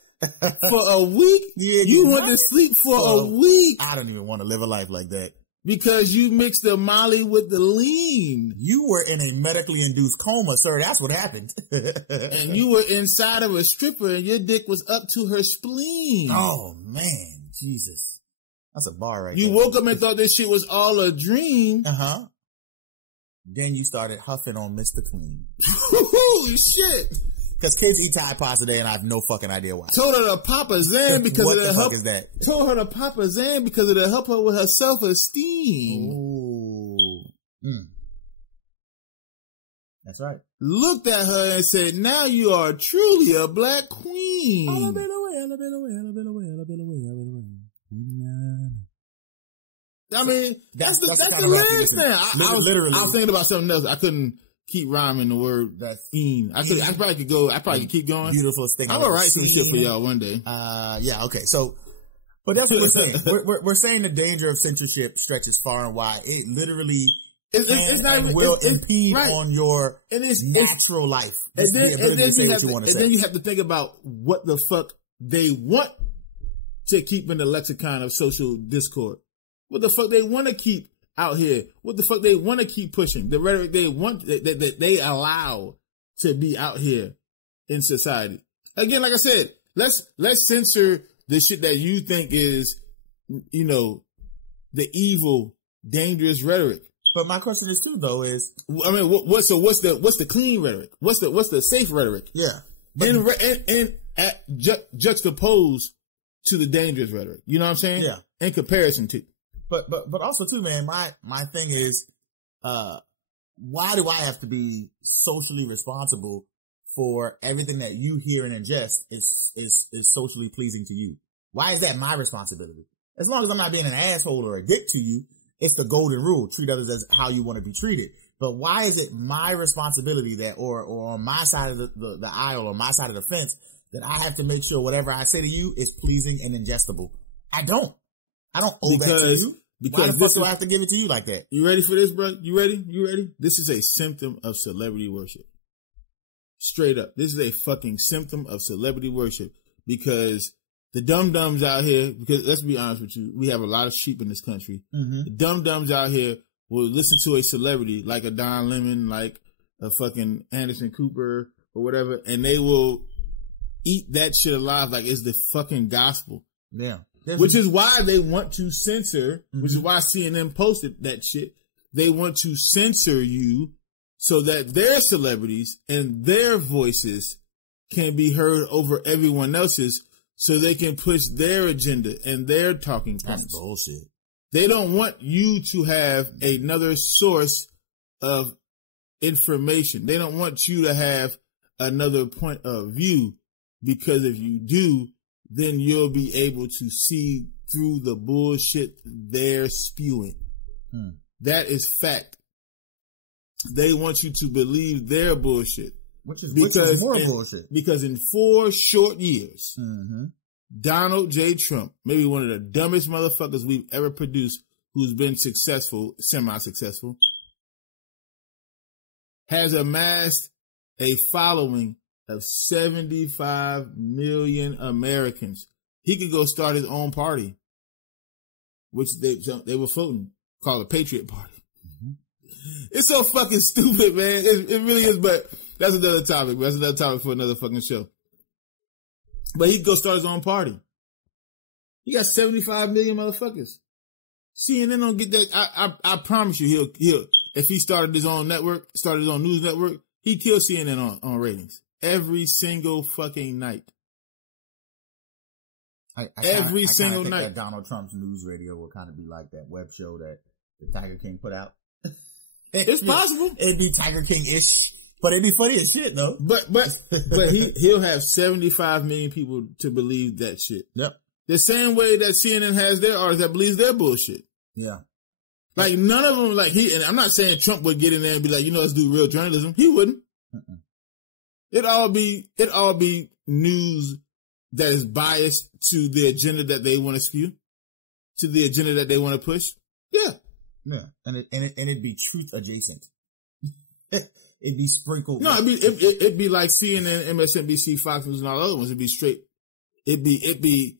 For a week? Yeah, you went to sleep for a week. I don't even want to live a life like that. Because you mixed the Molly with the lean. You were in a medically induced coma, sir. That's what happened. And you were inside of a stripper and your dick was up to her spleen. Oh, man. Jesus. That's a bar right there. You woke up and thought this shit was all a dream. Uh-huh. Then you started huffing on Mr. Clean. Holy shit. Because kids eat Tide Pods today and I have no fucking idea why. Told her to pop a Zan because what the fuck is that? Told her to pop a Zan because it'll help her with her self-esteem. Ooh. Mm. That's right. Looked at her and said, now you are truly a black queen. I mean, that's the lyrics now. I was thinking about something else. I couldn't keep rhyming the word "een." I probably could keep going. Beautiful thing. I'm gonna write some shit for y'all one day. Yeah, okay. So, but that's what we're saying. We're saying the danger of censorship stretches far and wide. It literally will impede on your natural life. And then you have to think about what the fuck they want to keep in the lexicon of social discord. What the fuck they want to keep out here? What the fuck they want to keep pushing? The rhetoric they want that they allow to be out here in society. Again, like I said, let's censor the shit that you think is, you know, the evil, dangerous rhetoric. But my question is too, though, is I mean, what's the clean rhetoric? What's the safe rhetoric? Yeah, juxtaposed to the dangerous rhetoric. You know what I'm saying? Yeah. In comparison to. But also too, man, my thing is, why do I have to be socially responsible for everything that you hear and ingest is socially pleasing to you? Why is that my responsibility? As long as I'm not being an asshole or a dick to you, it's the golden rule. Treat others as how you want to be treated. But why is it my responsibility that, or on my side of the aisle or my side of the fence, that I have to make sure whatever I say to you is pleasing and ingestible? I don't owe that to you. Why the fuck do I have to give it to you like that? You ready for this, bro? You ready? This is a symptom of celebrity worship. Straight up. This is a fucking symptom of celebrity worship, because the dum-dums out here, because let's be honest with you, we have a lot of sheep in this country. Mm-hmm. The dum-dums out here will listen to a celebrity like a Don Lemon, like a fucking Anderson Cooper or whatever, and they will eat that shit alive like it's the fucking gospel. Yeah. Which is why they want to censor, which is why CNN posted that shit. They want to censor you so that their celebrities and their voices can be heard over everyone else's, so they can push their agenda and their talking points. That's bullshit. They don't want you to have another source of information. They don't want you to have another point of view, because if you do, then you'll be able to see through the bullshit they're spewing. That is fact. They want you to believe their bullshit. Which is more bullshit. Because in 4 short years, Donald J. Trump, maybe one of the dumbest motherfuckers we've ever produced, who's been successful, semi-successful, has amassed a following of 75 million Americans. He could go start his own party, which they were floating, called a Patriot Party. It's so fucking stupid, man. It really is, but that's another topic. That's another topic for another fucking show. But he could go start his own party. He got 75 million motherfuckers. CNN don't get that. I promise you, he'll if he started his own network, started his own news network, he'd kill CNN on ratings every single fucking night. Every single night. That Donald Trump's news radio will kind of be like that web show that the Tiger King put out. It's possible. It'd be Tiger King-ish, but it'd be funny as shit, though. But he'll have 75 million people to believe that shit. Yep. The same way that CNN has their artists that believes their bullshit. Yeah. Like none of them, and I'm not saying Trump would get in there and be like, let's do real journalism. He wouldn't. It'd all be news that is biased to the agenda that they want to spew, to the agenda that they want to push. Yeah. Yeah. And it'd be truth adjacent. It'd be sprinkled. No, it'd be like CNN, MSNBC, Fox News, and all the other ones. It'd be straight. It'd be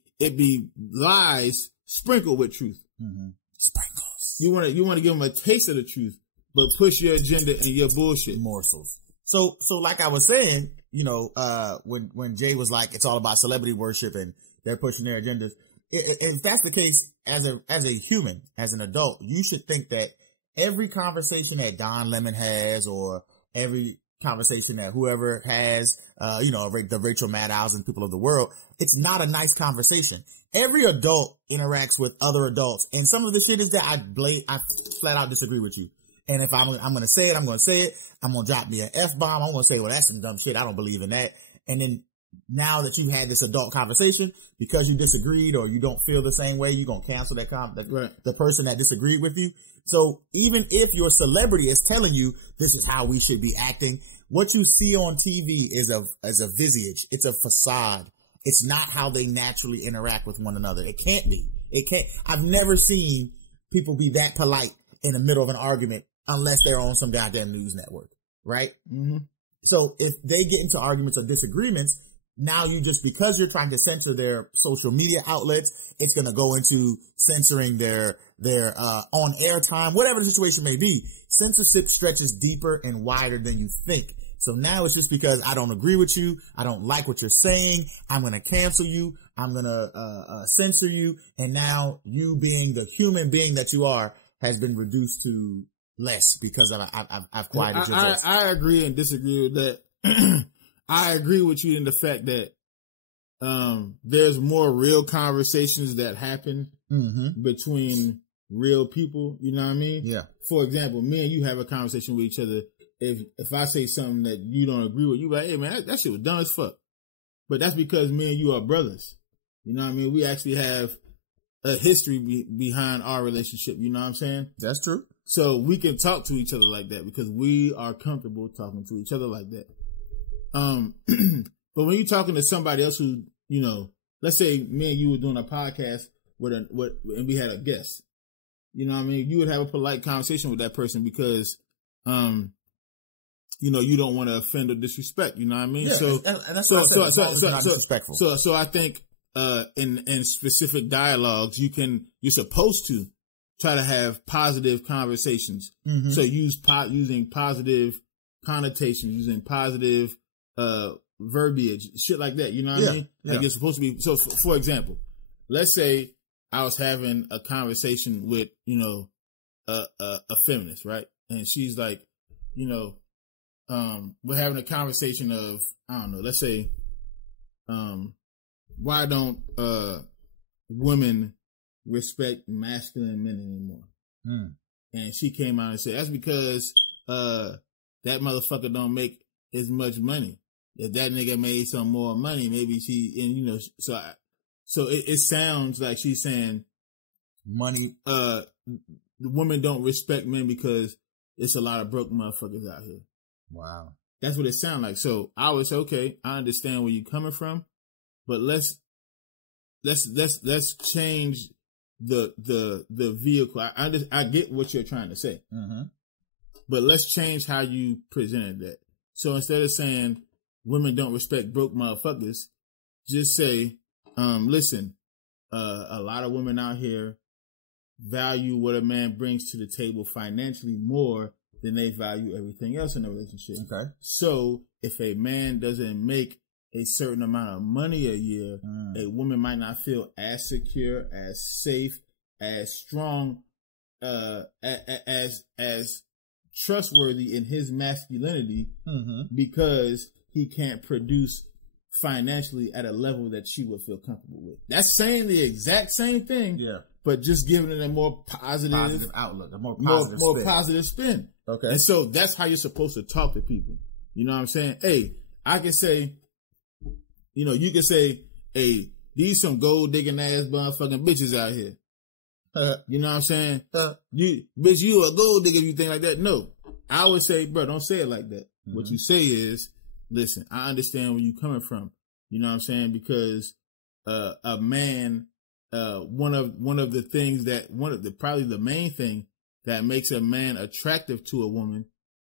lies sprinkled with truth. Mm-hmm. Sprinkles. You want to give them a taste of the truth, but push your agenda and your bullshit. Morsels. So like I was saying, when Jay was like, it's all about celebrity worship and they're pushing their agendas. If that's the case, as a human, as an adult, you should think that every conversation that Don Lemon has, or every conversation that whoever has, the Rachel Maddows and people of the world, it's not a nice conversation. Every adult interacts with other adults, and some of the shit is that I flat out disagree with you. And if I'm going to say it, I'm going to say it. I'm going to drop me an F-bomb. I'm going to say, well, that's some dumb shit. I don't believe in that. And then now that you've had this adult conversation, because you disagreed or you don't feel the same way, you're going to cancel that the person that disagreed with you. So even if your celebrity is telling you this is how we should be acting, what you see on TV is a visage. It's a facade. It's not how they naturally interact with one another. It can't be. It can't. I've never seen people be that polite in the middle of an argument unless they're on some goddamn news network, right? Mm-hmm. So if they get into arguments or disagreements, now because you're trying to censor their social media outlets, it's going to go into censoring their on air time, whatever the situation may be. Censorship stretches deeper and wider than you think. So now it's just because I don't agree with you. I don't like what you're saying. I'm going to cancel you. I'm going to censor you. And now you being the human being that you are has been reduced to less because I've quieted your voice. I agree and disagree with that. I agree with you in the fact that there's more real conversations that happen between real people. You know what I mean? Yeah. For example, me and you have a conversation with each other. If I say something that you don't agree with, you like, hey man, that shit was dumb as fuck. But that's because me and you are brothers. You know what I mean? We actually have a history behind our relationship. You know what I'm saying? That's true. So we can talk to each other like that because we are comfortable talking to each other like that. But when you're talking to somebody else who, you know, let's say me and you were doing a podcast and we had a guest, you know what I mean? You would have a polite conversation with that person because, you know, you don't want to offend or disrespect, you know what I mean? Yeah, so not disrespectful. So I think, in specific dialogues, you're supposed to try to have positive conversations. Mm-hmm. So using positive connotations, using positive, verbiage, shit like that. You know what I mean? Like it's supposed to be. So for example, let's say I was having a conversation with, you know, a feminist, right? And she's like, you know, we're having a conversation of, I don't know, let's say, why don't, women respect masculine men anymore? Mm. And she came out and said, that's because, that motherfucker don't make as much money. If that nigga made some more money, maybe and you know, so it sounds like she's saying money, the women don't respect men because it's a lot of broke motherfuckers out here. Wow. That's what it sounds like. So I was okay. I understand where you're coming from, but let's change the vehicle. I get what you're trying to say, but let's change how you presented that. So instead of saying women don't respect broke motherfuckers, just say, listen, a lot of women out here value what a man brings to the table financially more than they value everything else in a relationship. Okay. So if a man doesn't make a certain amount of money a year, a woman might not feel as secure, as safe, as strong, as trustworthy in his masculinity because he can't produce financially at a level that she would feel comfortable with. That's saying the exact same thing, but just giving it a more positive outlook, a more positive spin. Okay. And so that's how you're supposed to talk to people. You know what I'm saying? Hey, I can say, you know, you can say, hey, these some gold digging ass motherfucking bitches out here. You know what I'm saying? You a gold digger if you think like that. No. I would say, bro, don't say it like that. What you say is, listen, I understand where you're coming from. You know what I'm saying? Because a man, one of the things that probably the main thing that makes a man attractive to a woman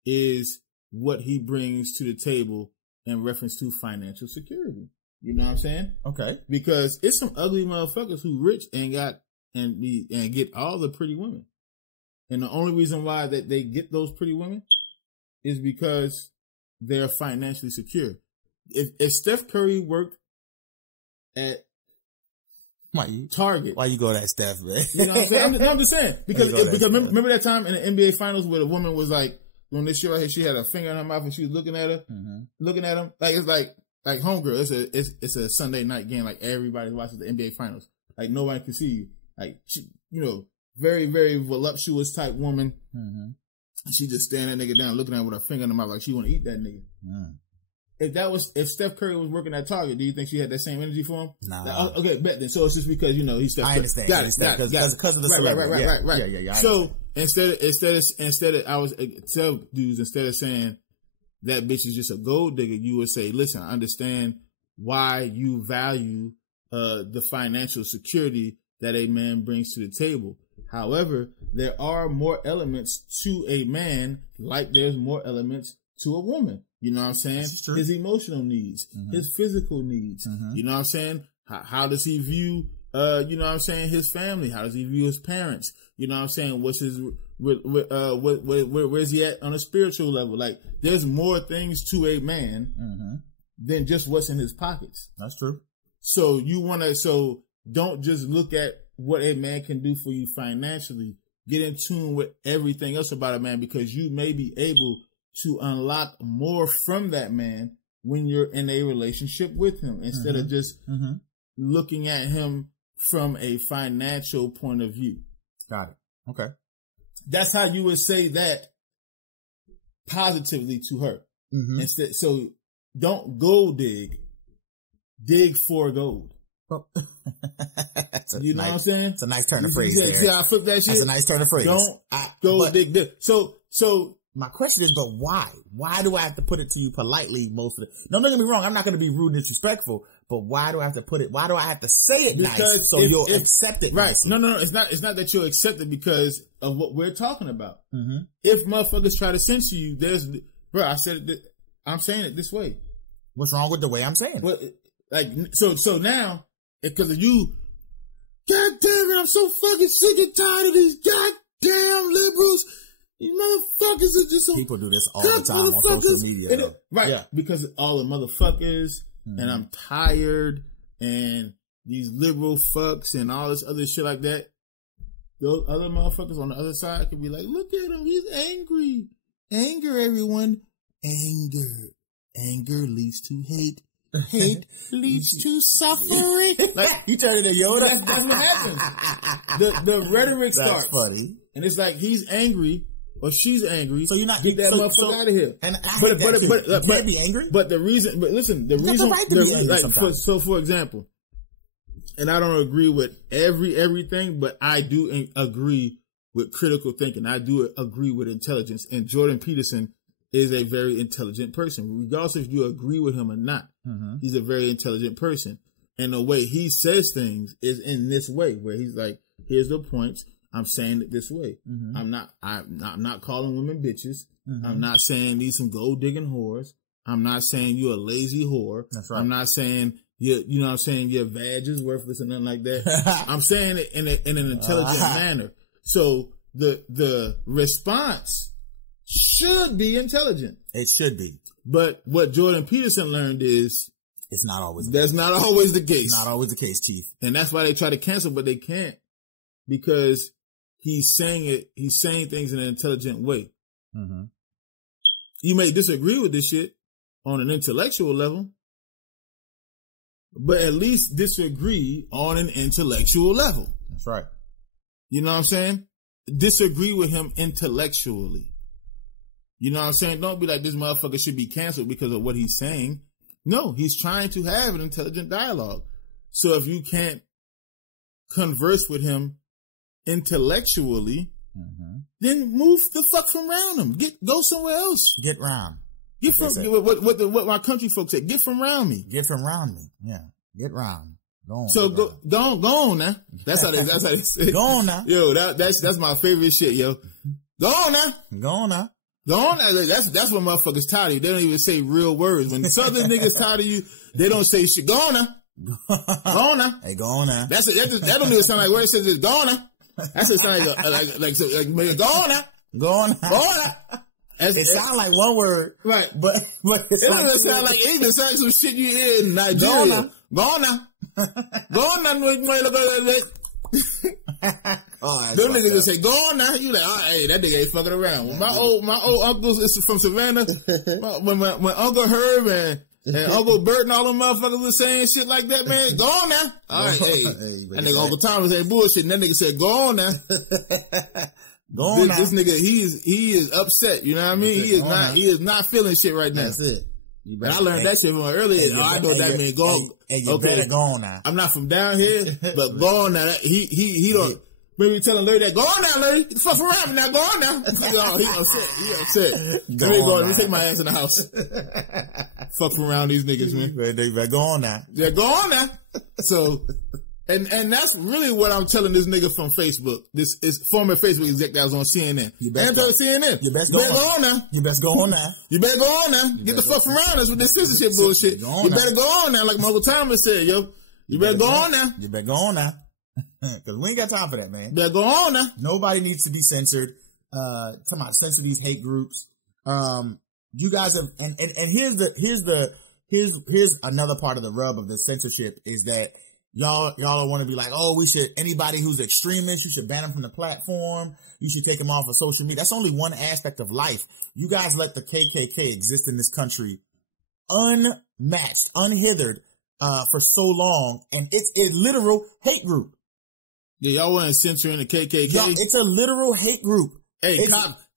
is what he brings to the table in reference to financial security. You know what I'm saying? Okay. Because it's some ugly motherfuckers who rich and get all the pretty women. And the only reason why that they get those pretty women is because they're financially secure. If Steph Curry worked at Target, why you go that Steph, man? You know what I'm saying? I'm just saying because remember that time in the NBA Finals where the woman was like, on this show right here, she had a finger in her mouth and she was looking at her, looking at him like it's like homegirl. It's a Sunday night game. Like everybody watches the NBA Finals. Like nobody can see you. Like she, you know, very very voluptuous type woman. She just staring that nigga down, looking at him with her finger in the mouth like she want to eat that nigga. If Steph Curry was working at Target, do you think she had that same energy for him? Nah. Like, okay, bet then. So it's just because he's Steph Curry. I understand. Got it. Because of the celebrity. Right. Yeah. So instead of I was tell dudes, instead of saying that bitch is just a gold digger, you would say, listen, I understand why you value the financial security that a man brings to the table. However, there are more elements to a man, like there's more elements to a woman. You know what I'm saying? His emotional needs, his physical needs. You know what I'm saying? How does he view, you know what I'm saying, his family? How does he view his parents? You know what I'm saying? What's his, where's he at on a spiritual level? Like, there's more things to a man than just what's in his pockets. That's true. So don't just look at what a man can do for you financially. Get in tune with everything else about a man, because you may be able to unlock more from that man when you're in a relationship with him, instead of just looking at him from a financial point of view. Got it. Okay. That's how you would say that positively to her. Instead, so don't gold dig for gold. You know what I'm saying? It's a nice turn of phrase. See how I flip that shit? That's a nice turn of phrase. Don't dig. So my question is, but why? Why do I have to put it to you politely most of the... Don't get me wrong, I'm not going to be rude and disrespectful, but why do I have to put it... Why do I have to say it nice so you'll accept it? Right. No. It's not that you'll accept it because of what we're talking about. If motherfuckers try to censor you, bro, I'm saying it this way. What's wrong with the way I'm saying it? So now, because of you, God damn it, I'm so fucking sick and tired of these goddamn liberals. You motherfuckers are just people do this all the time on social media. Right. Yeah. Because of all the motherfuckers, and I'm tired, and these liberal fucks and all this other shit like that. Those other motherfuckers on the other side can be like, look at him, he's angry. Anger, everyone. Anger leads to hate. Hate leads to suffering. Like, you turn into Yoda. That's what happens. The rhetoric starts. That's funny. And it's like, he's angry or she's angry. So you're not get that motherfucker out of here. And I but be angry. But the reason, so for example, and I don't agree with everything, but I do agree with critical thinking. I do agree with intelligence. And Jordan Peterson is a very intelligent person, regardless if you agree with him or not. He's a very intelligent person. And the way he says things is in this way, where he's like, here's the points. I'm saying it this way. I'm not calling women bitches. I'm not saying these some gold digging whores. I'm not saying you're a lazy whore. That's right. I'm not saying you know what I'm saying, your vag is worthless or nothing like that. I'm saying it in an intelligent manner. So the response should be intelligent. It should be. But what Jordan Peterson learned is it's not always not always the case. Not always the case, Chief. And that's why they try to cancel, but they can't, because he's saying things in an intelligent way. You may disagree with this shit on an intellectual level, but at least disagree on an intellectual level. That's right. You know what I'm saying? Disagree with him intellectually. You know what I'm saying? Don't be like, this motherfucker should be canceled because of what he's saying. No, he's trying to have an intelligent dialogue. So if you can't converse with him intellectually, then move the fuck from around him. Go somewhere else. Get round. Get from what my country folks say. Get from around me. Get from around me. Yeah. Get round. Go on. So go on now. That's how they say. Go on now. Yo, that's my favorite shit, yo. Go on now. Go on now. Go on now. That's what motherfuckers tired of you. They don't even say real words. When Southern niggas tired of you, they don't say shit. Go on now. Go on now. Hey, go on now. That don't even sound like where it says it's go on now. That's just sound like go on now. Go on now. Go on now. It sounds like one word. Right. But it doesn't sound like English. It sounds like some shit you hear in Nigeria. Go on now. Go on now. Them niggas just say, go on now. You like, oh, hey, that nigga ain't fucking around. When my old uncles is from Savannah, when Uncle Herb and Uncle Bert and all them motherfuckers was saying shit like that, man, go on now. All right, hey. That nigga Uncle Thomas ain't bullshit, and that nigga said, go on now. Go on now. This nigga, he is upset. You know what I mean? He is not feeling shit right now. That's it. And I learned that shit from earlier. I know what that means. Go. And you better go on now. I'm not from down here, but go on now. He don't. Maybe telling Larry that, go on now, Larry. Get the fuck around me now. Go on now. He upset. Let me take my ass in the house. Fuck around these niggas, man. They better go on now. Yeah, go on now. So, and that's really what I'm telling this nigga from Facebook. This is former Facebook exec that was on CNN. You better go CNN. You better go on now. You better go on now. You better go on now. Get the fuck around us with this censorship bullshit. You better go on now, like my Uncle Thomas said, yo. You better go on now. You better go on now. Cause we ain't got time for that, man. Better go on now. Nobody needs to be censored. Come on, censor these hate groups. You guys have, and here's another part of the rub of the censorship is that y'all want to be like, oh, anybody who's extremist, you should ban them from the platform. You should take them off of social media. That's only one aspect of life. You guys let the KKK exist in this country unmatched, unhindered, for so long. And it's a literal hate group. Yeah, y'all wasn't censoring the KKK. Y'all, it's a literal hate group. Hey,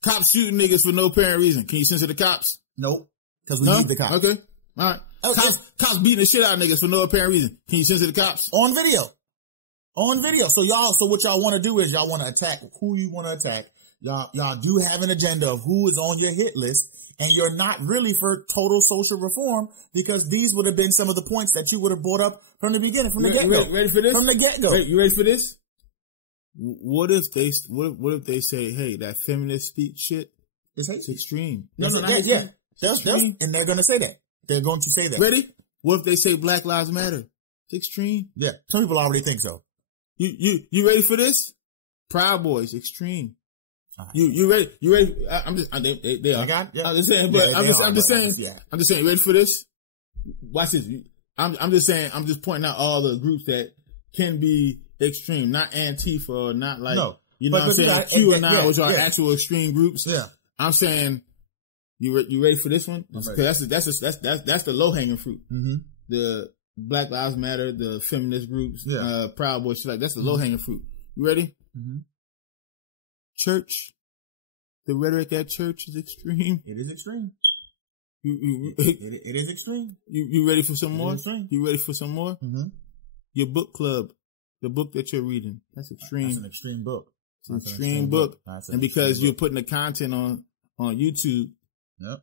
cops shooting niggas for no apparent reason. Can you censor the cops? Nope. Cause we need the cops. Okay. All right. Okay. Cops beating the shit out of niggas for no apparent reason. Can you censor the cops? On video. So what y'all want to do is y'all want to attack who you want to attack. Y'all do have an agenda of who is on your hit list, and you're not really for total social reform because these would have been some of the points that you would have brought up from the beginning, from the get-go. Ready for this? From the get-go. Wait, you ready for this? What if they say, hey, that feminist speech shit, it's extreme. No, yeah. And they're going to say that. They're going to say that. Ready? What if they say Black Lives Matter? It's extreme. Yeah. Some people already think so. You ready for this? Proud Boys, extreme. You ready? You ready? They are. I'm just saying, but I'm just saying, you ready for this? Watch this. I'm just saying, I'm just pointing out all the groups that can be extreme, not Antifa or not like, you know what I'm saying? QAnon, which are actual extreme groups. Yeah. I'm saying, you ready for this one? Because that's the low hanging fruit. Mm-hmm. The Black Lives Matter, the feminist groups, Proud Boys, shit like that's the low hanging fruit. You ready? Mm-hmm. Church. The rhetoric at church is extreme. It is extreme. It is extreme. You ready for some more? Extreme. You ready for some more? Mm-hmm. Your book club, the book that you're reading, that's extreme. That's an extreme book. It's an extreme book. And because you're putting the content on YouTube. Yep.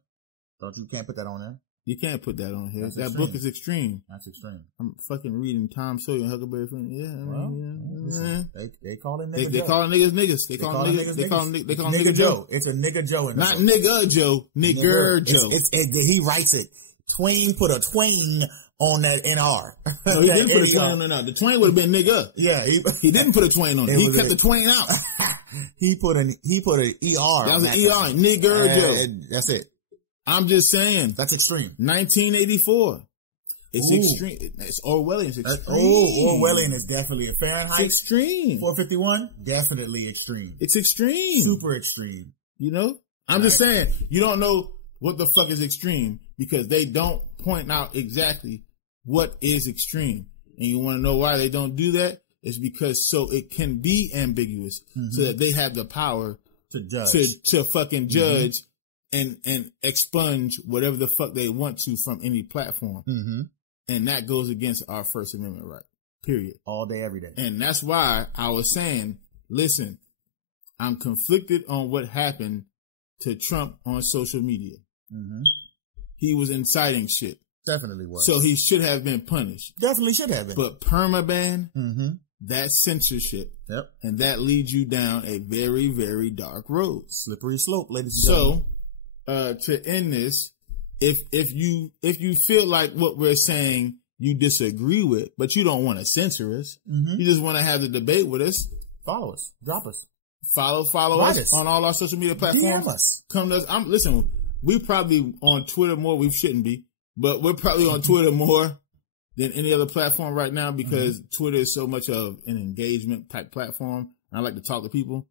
Thought you can't put that on there. You can't put that on here. That's that extreme. book is extreme. That's extreme. I'm fucking reading Tom Sawyer and Huckleberry Finn. They call it nigga They call niggas. They call nigga Joe. It's a nigga Joe. Not nigga Joe. Nigger Joe. He writes it. Twain put a twang on that NR. No, he didn't put a twang on that. The twang would have been nigga. Yeah. He didn't put a twang on it. He kept the twang out. He put an ER. That was an ER. Nigger Joe. That's it. I'm just saying. That's extreme. 1984. It's extreme. It's Orwellian. It's extreme. Orwellian is definitely a Fahrenheit. It's extreme. 451, definitely extreme. It's extreme. Super extreme. You know? I'm just saying, you don't know what the fuck is extreme because they don't point out exactly what is extreme. And you want to know why they don't do that? It's because so it can be ambiguous so that they have the power to judge. To fucking judge and expunge whatever the fuck they want to from any platform. Mm-hmm. And that goes against our First Amendment right. Period. All day, every day. And that's why I was saying, listen, I'm conflicted on what happened to Trump on social media. Mm-hmm. He was inciting shit. Definitely was. So he should have been punished. Definitely should have been. But permaban, that's censorship. Yep. And that leads you down a very, very dark road. Slippery slope, ladies and gentlemen. To end this, if you feel like what we're saying you disagree with, but you don't want to censor us, you just want to have the debate with us, follow us, drop us, follow us on all our social media platforms. DM us. Come to us. Listen, we probably on Twitter more. We shouldn't be, but we're probably on Twitter more than any other platform right now because Twitter is so much of an engagement type platform. I like to talk to people.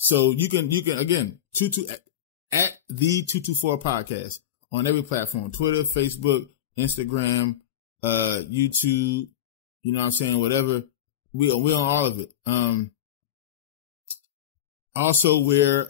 So you can again, at the 224 podcast on every platform, Twitter, Facebook, Instagram, YouTube, you know what I'm saying? Whatever. We on all of it. Also, we're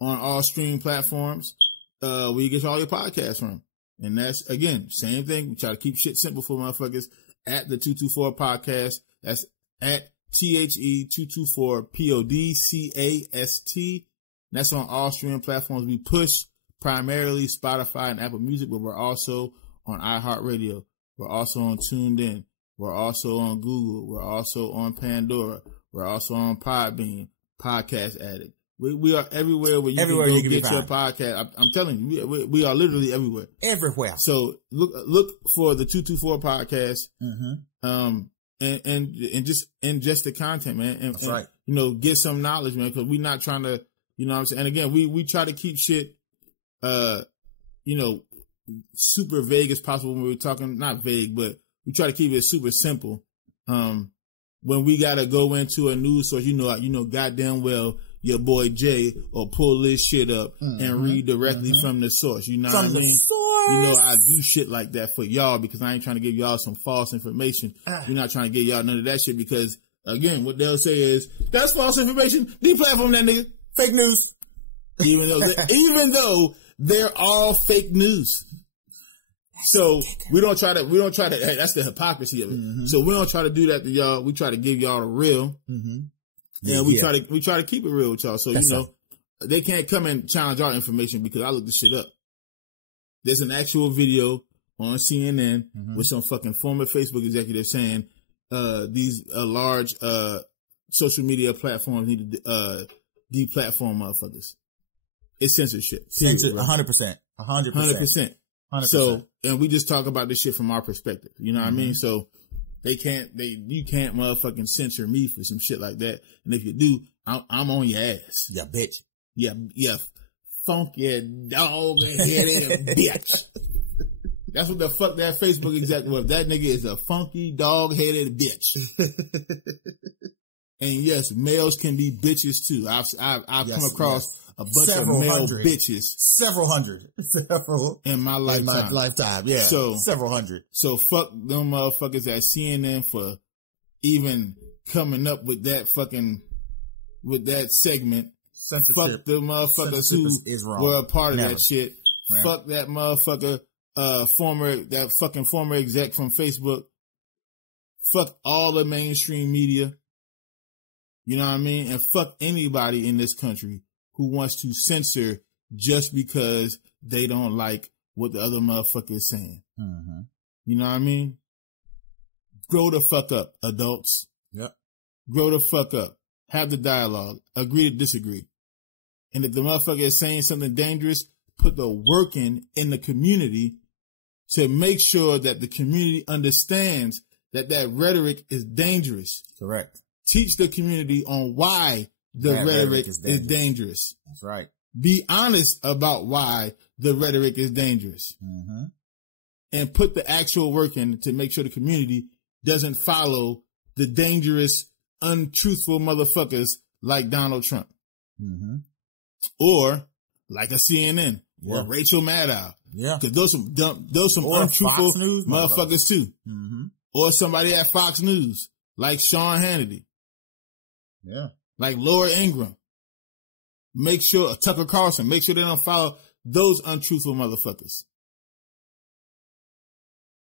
on all streaming platforms where you get all your podcasts from. And that's, again, same thing. We try to keep shit simple for motherfuckers at the 224 podcast. That's at THE224 PODCAST. That's on all streaming platforms. We push primarily Spotify and Apple Music, but we're also on iHeartRadio. We're also on TuneIn. We're also on Google. We're also on Pandora. We're also on Podbean, Podcast Addict. We are everywhere where you can go get your podcast. I'm telling you, we are literally everywhere. Everywhere. So look for the 224 podcast. And just the content, man. That's right. You know, get some knowledge, man, because we're not trying to, you know what I'm saying? And again, we try to keep shit, you know, super vague as possible when we're talking, not vague, but we try to keep it super simple. When we got to go into a news source, you know, goddamn well, your boy Jay will pull this shit up and read directly from the source. You know what I mean? You know, I do shit like that for y'all because I ain't trying to give y'all some false information. You're not trying to give y'all none of that shit because, again, what they'll say is, that's false information. Deplatform that nigga. Fake news. Even though they're all fake news. So we don't try to, hey, that's the hypocrisy of it. So we don't try to do that to y'all. We try to give y'all the real. And we try to keep it real with y'all. So, that's, you know, they can't come and challenge our information because I looked this shit up. There's an actual video on CNN with some fucking former Facebook executive saying, these large, social media platforms need to, deplatform motherfuckers. It's censorship. 100%. 100%. So, and we just talk about this shit from our perspective. You know what I mean? So you can't motherfucking censor me for some shit like that. And if you do, I'm on your ass. Yeah, bitch. Yeah, funky dog-headed bitch. That's what the fuck that Facebook executive was. That nigga is a funky dog-headed bitch. And yes, males can be bitches too. I've come across a bunch of male bitches. Several hundred in my lifetime. Yeah. So several hundred. So fuck them motherfuckers at CNN for even coming up with that segment. Censorship. Fuck the motherfuckers who were a part of that shit. Right. Fuck that motherfucker, former exec from Facebook. Fuck all the mainstream media. You know what I mean? And fuck anybody in this country who wants to censor just because they don't like what the other motherfucker is saying. You know what I mean? Grow the fuck up, adults. Yep. Grow the fuck up. Have the dialogue. Agree to disagree. And if the motherfucker is saying something dangerous, put the work in the community to make sure that the community understands that rhetoric is dangerous. Correct. Teach the community on why the rhetoric is dangerous. That's right. Be honest about why the rhetoric is dangerous. And put the actual work in to make sure the community doesn't follow the dangerous, untruthful motherfuckers like Donald Trump. Or like a CNN or Rachel Maddow. Yeah. Cause those some untruthful motherfuckers too. Or somebody at Fox News like Sean Hannity. Yeah. Like Laura Ingraham. Make sure, Tucker Carlson, make sure they don't follow those untruthful motherfuckers.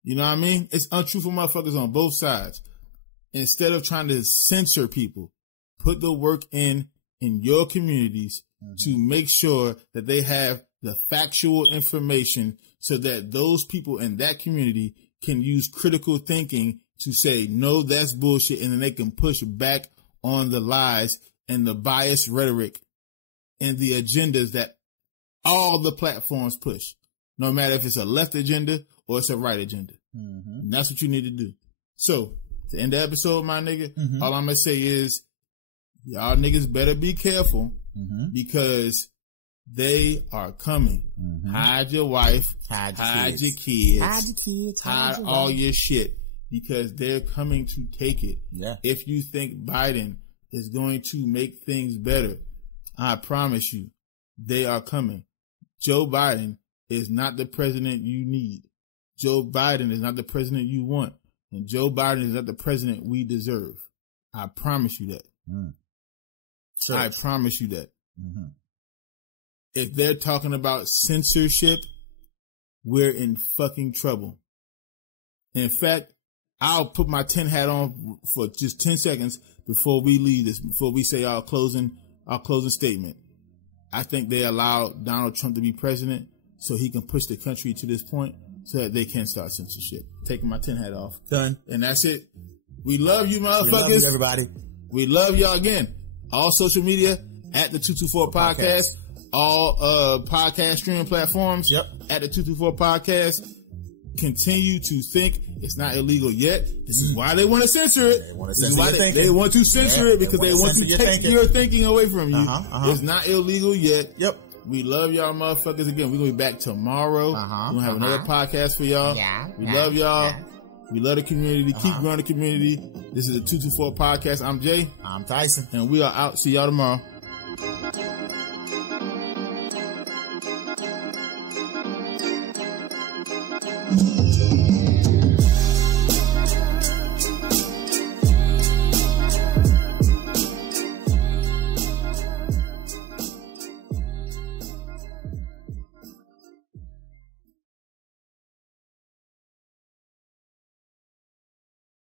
You know what I mean? It's untruthful motherfuckers on both sides. Instead of trying to censor people, put the work in your communities to make sure that they have the factual information so that those people in that community can use critical thinking to say, no, that's bullshit. And then they can push back on the lies and the biased rhetoric and the agendas that all the platforms push, no matter if it's a left agenda or it's a right agenda. And that's what you need to do. So to end the episode, my nigga, all I'm going to say is y'all niggas better be careful because they are coming. Hide your wife, hide your kids, hide all your shit. Because they're coming to take it. Yeah. If you think Biden is going to make things better, I promise you, they are coming. Joe Biden is not the president you need. Joe Biden is not the president you want. And Joe Biden is not the president we deserve. I promise you that. Church. I promise you that. Mm-hmm. If they're talking about censorship, we're in fucking trouble. In fact, I'll put my tin hat on for just 10 seconds before we leave this, before we say our closing statement. I think they allowed Donald Trump to be president so he can push the country to this point so that they can start censorship. Taking my tin hat off. Done. And that's it. We love you, motherfuckers. We love you, everybody. We love y'all again. All social media at the 224 Podcast. All podcast streaming platforms. Yep. At the 224 Podcast. Continue to think it's not illegal yet. This is why they want to censor it. They want to This is censor why your they thinking. want to censor it because they want to take your thinking away from you. It's not illegal yet. Yep. We love y'all motherfuckers again. We're going to be back tomorrow. We're going to have another podcast for y'all. We love y'all. We love the community. Keep growing the community. This is the 224 Podcast. I'm Jay. I'm Tyson. And we are out. See y'all tomorrow.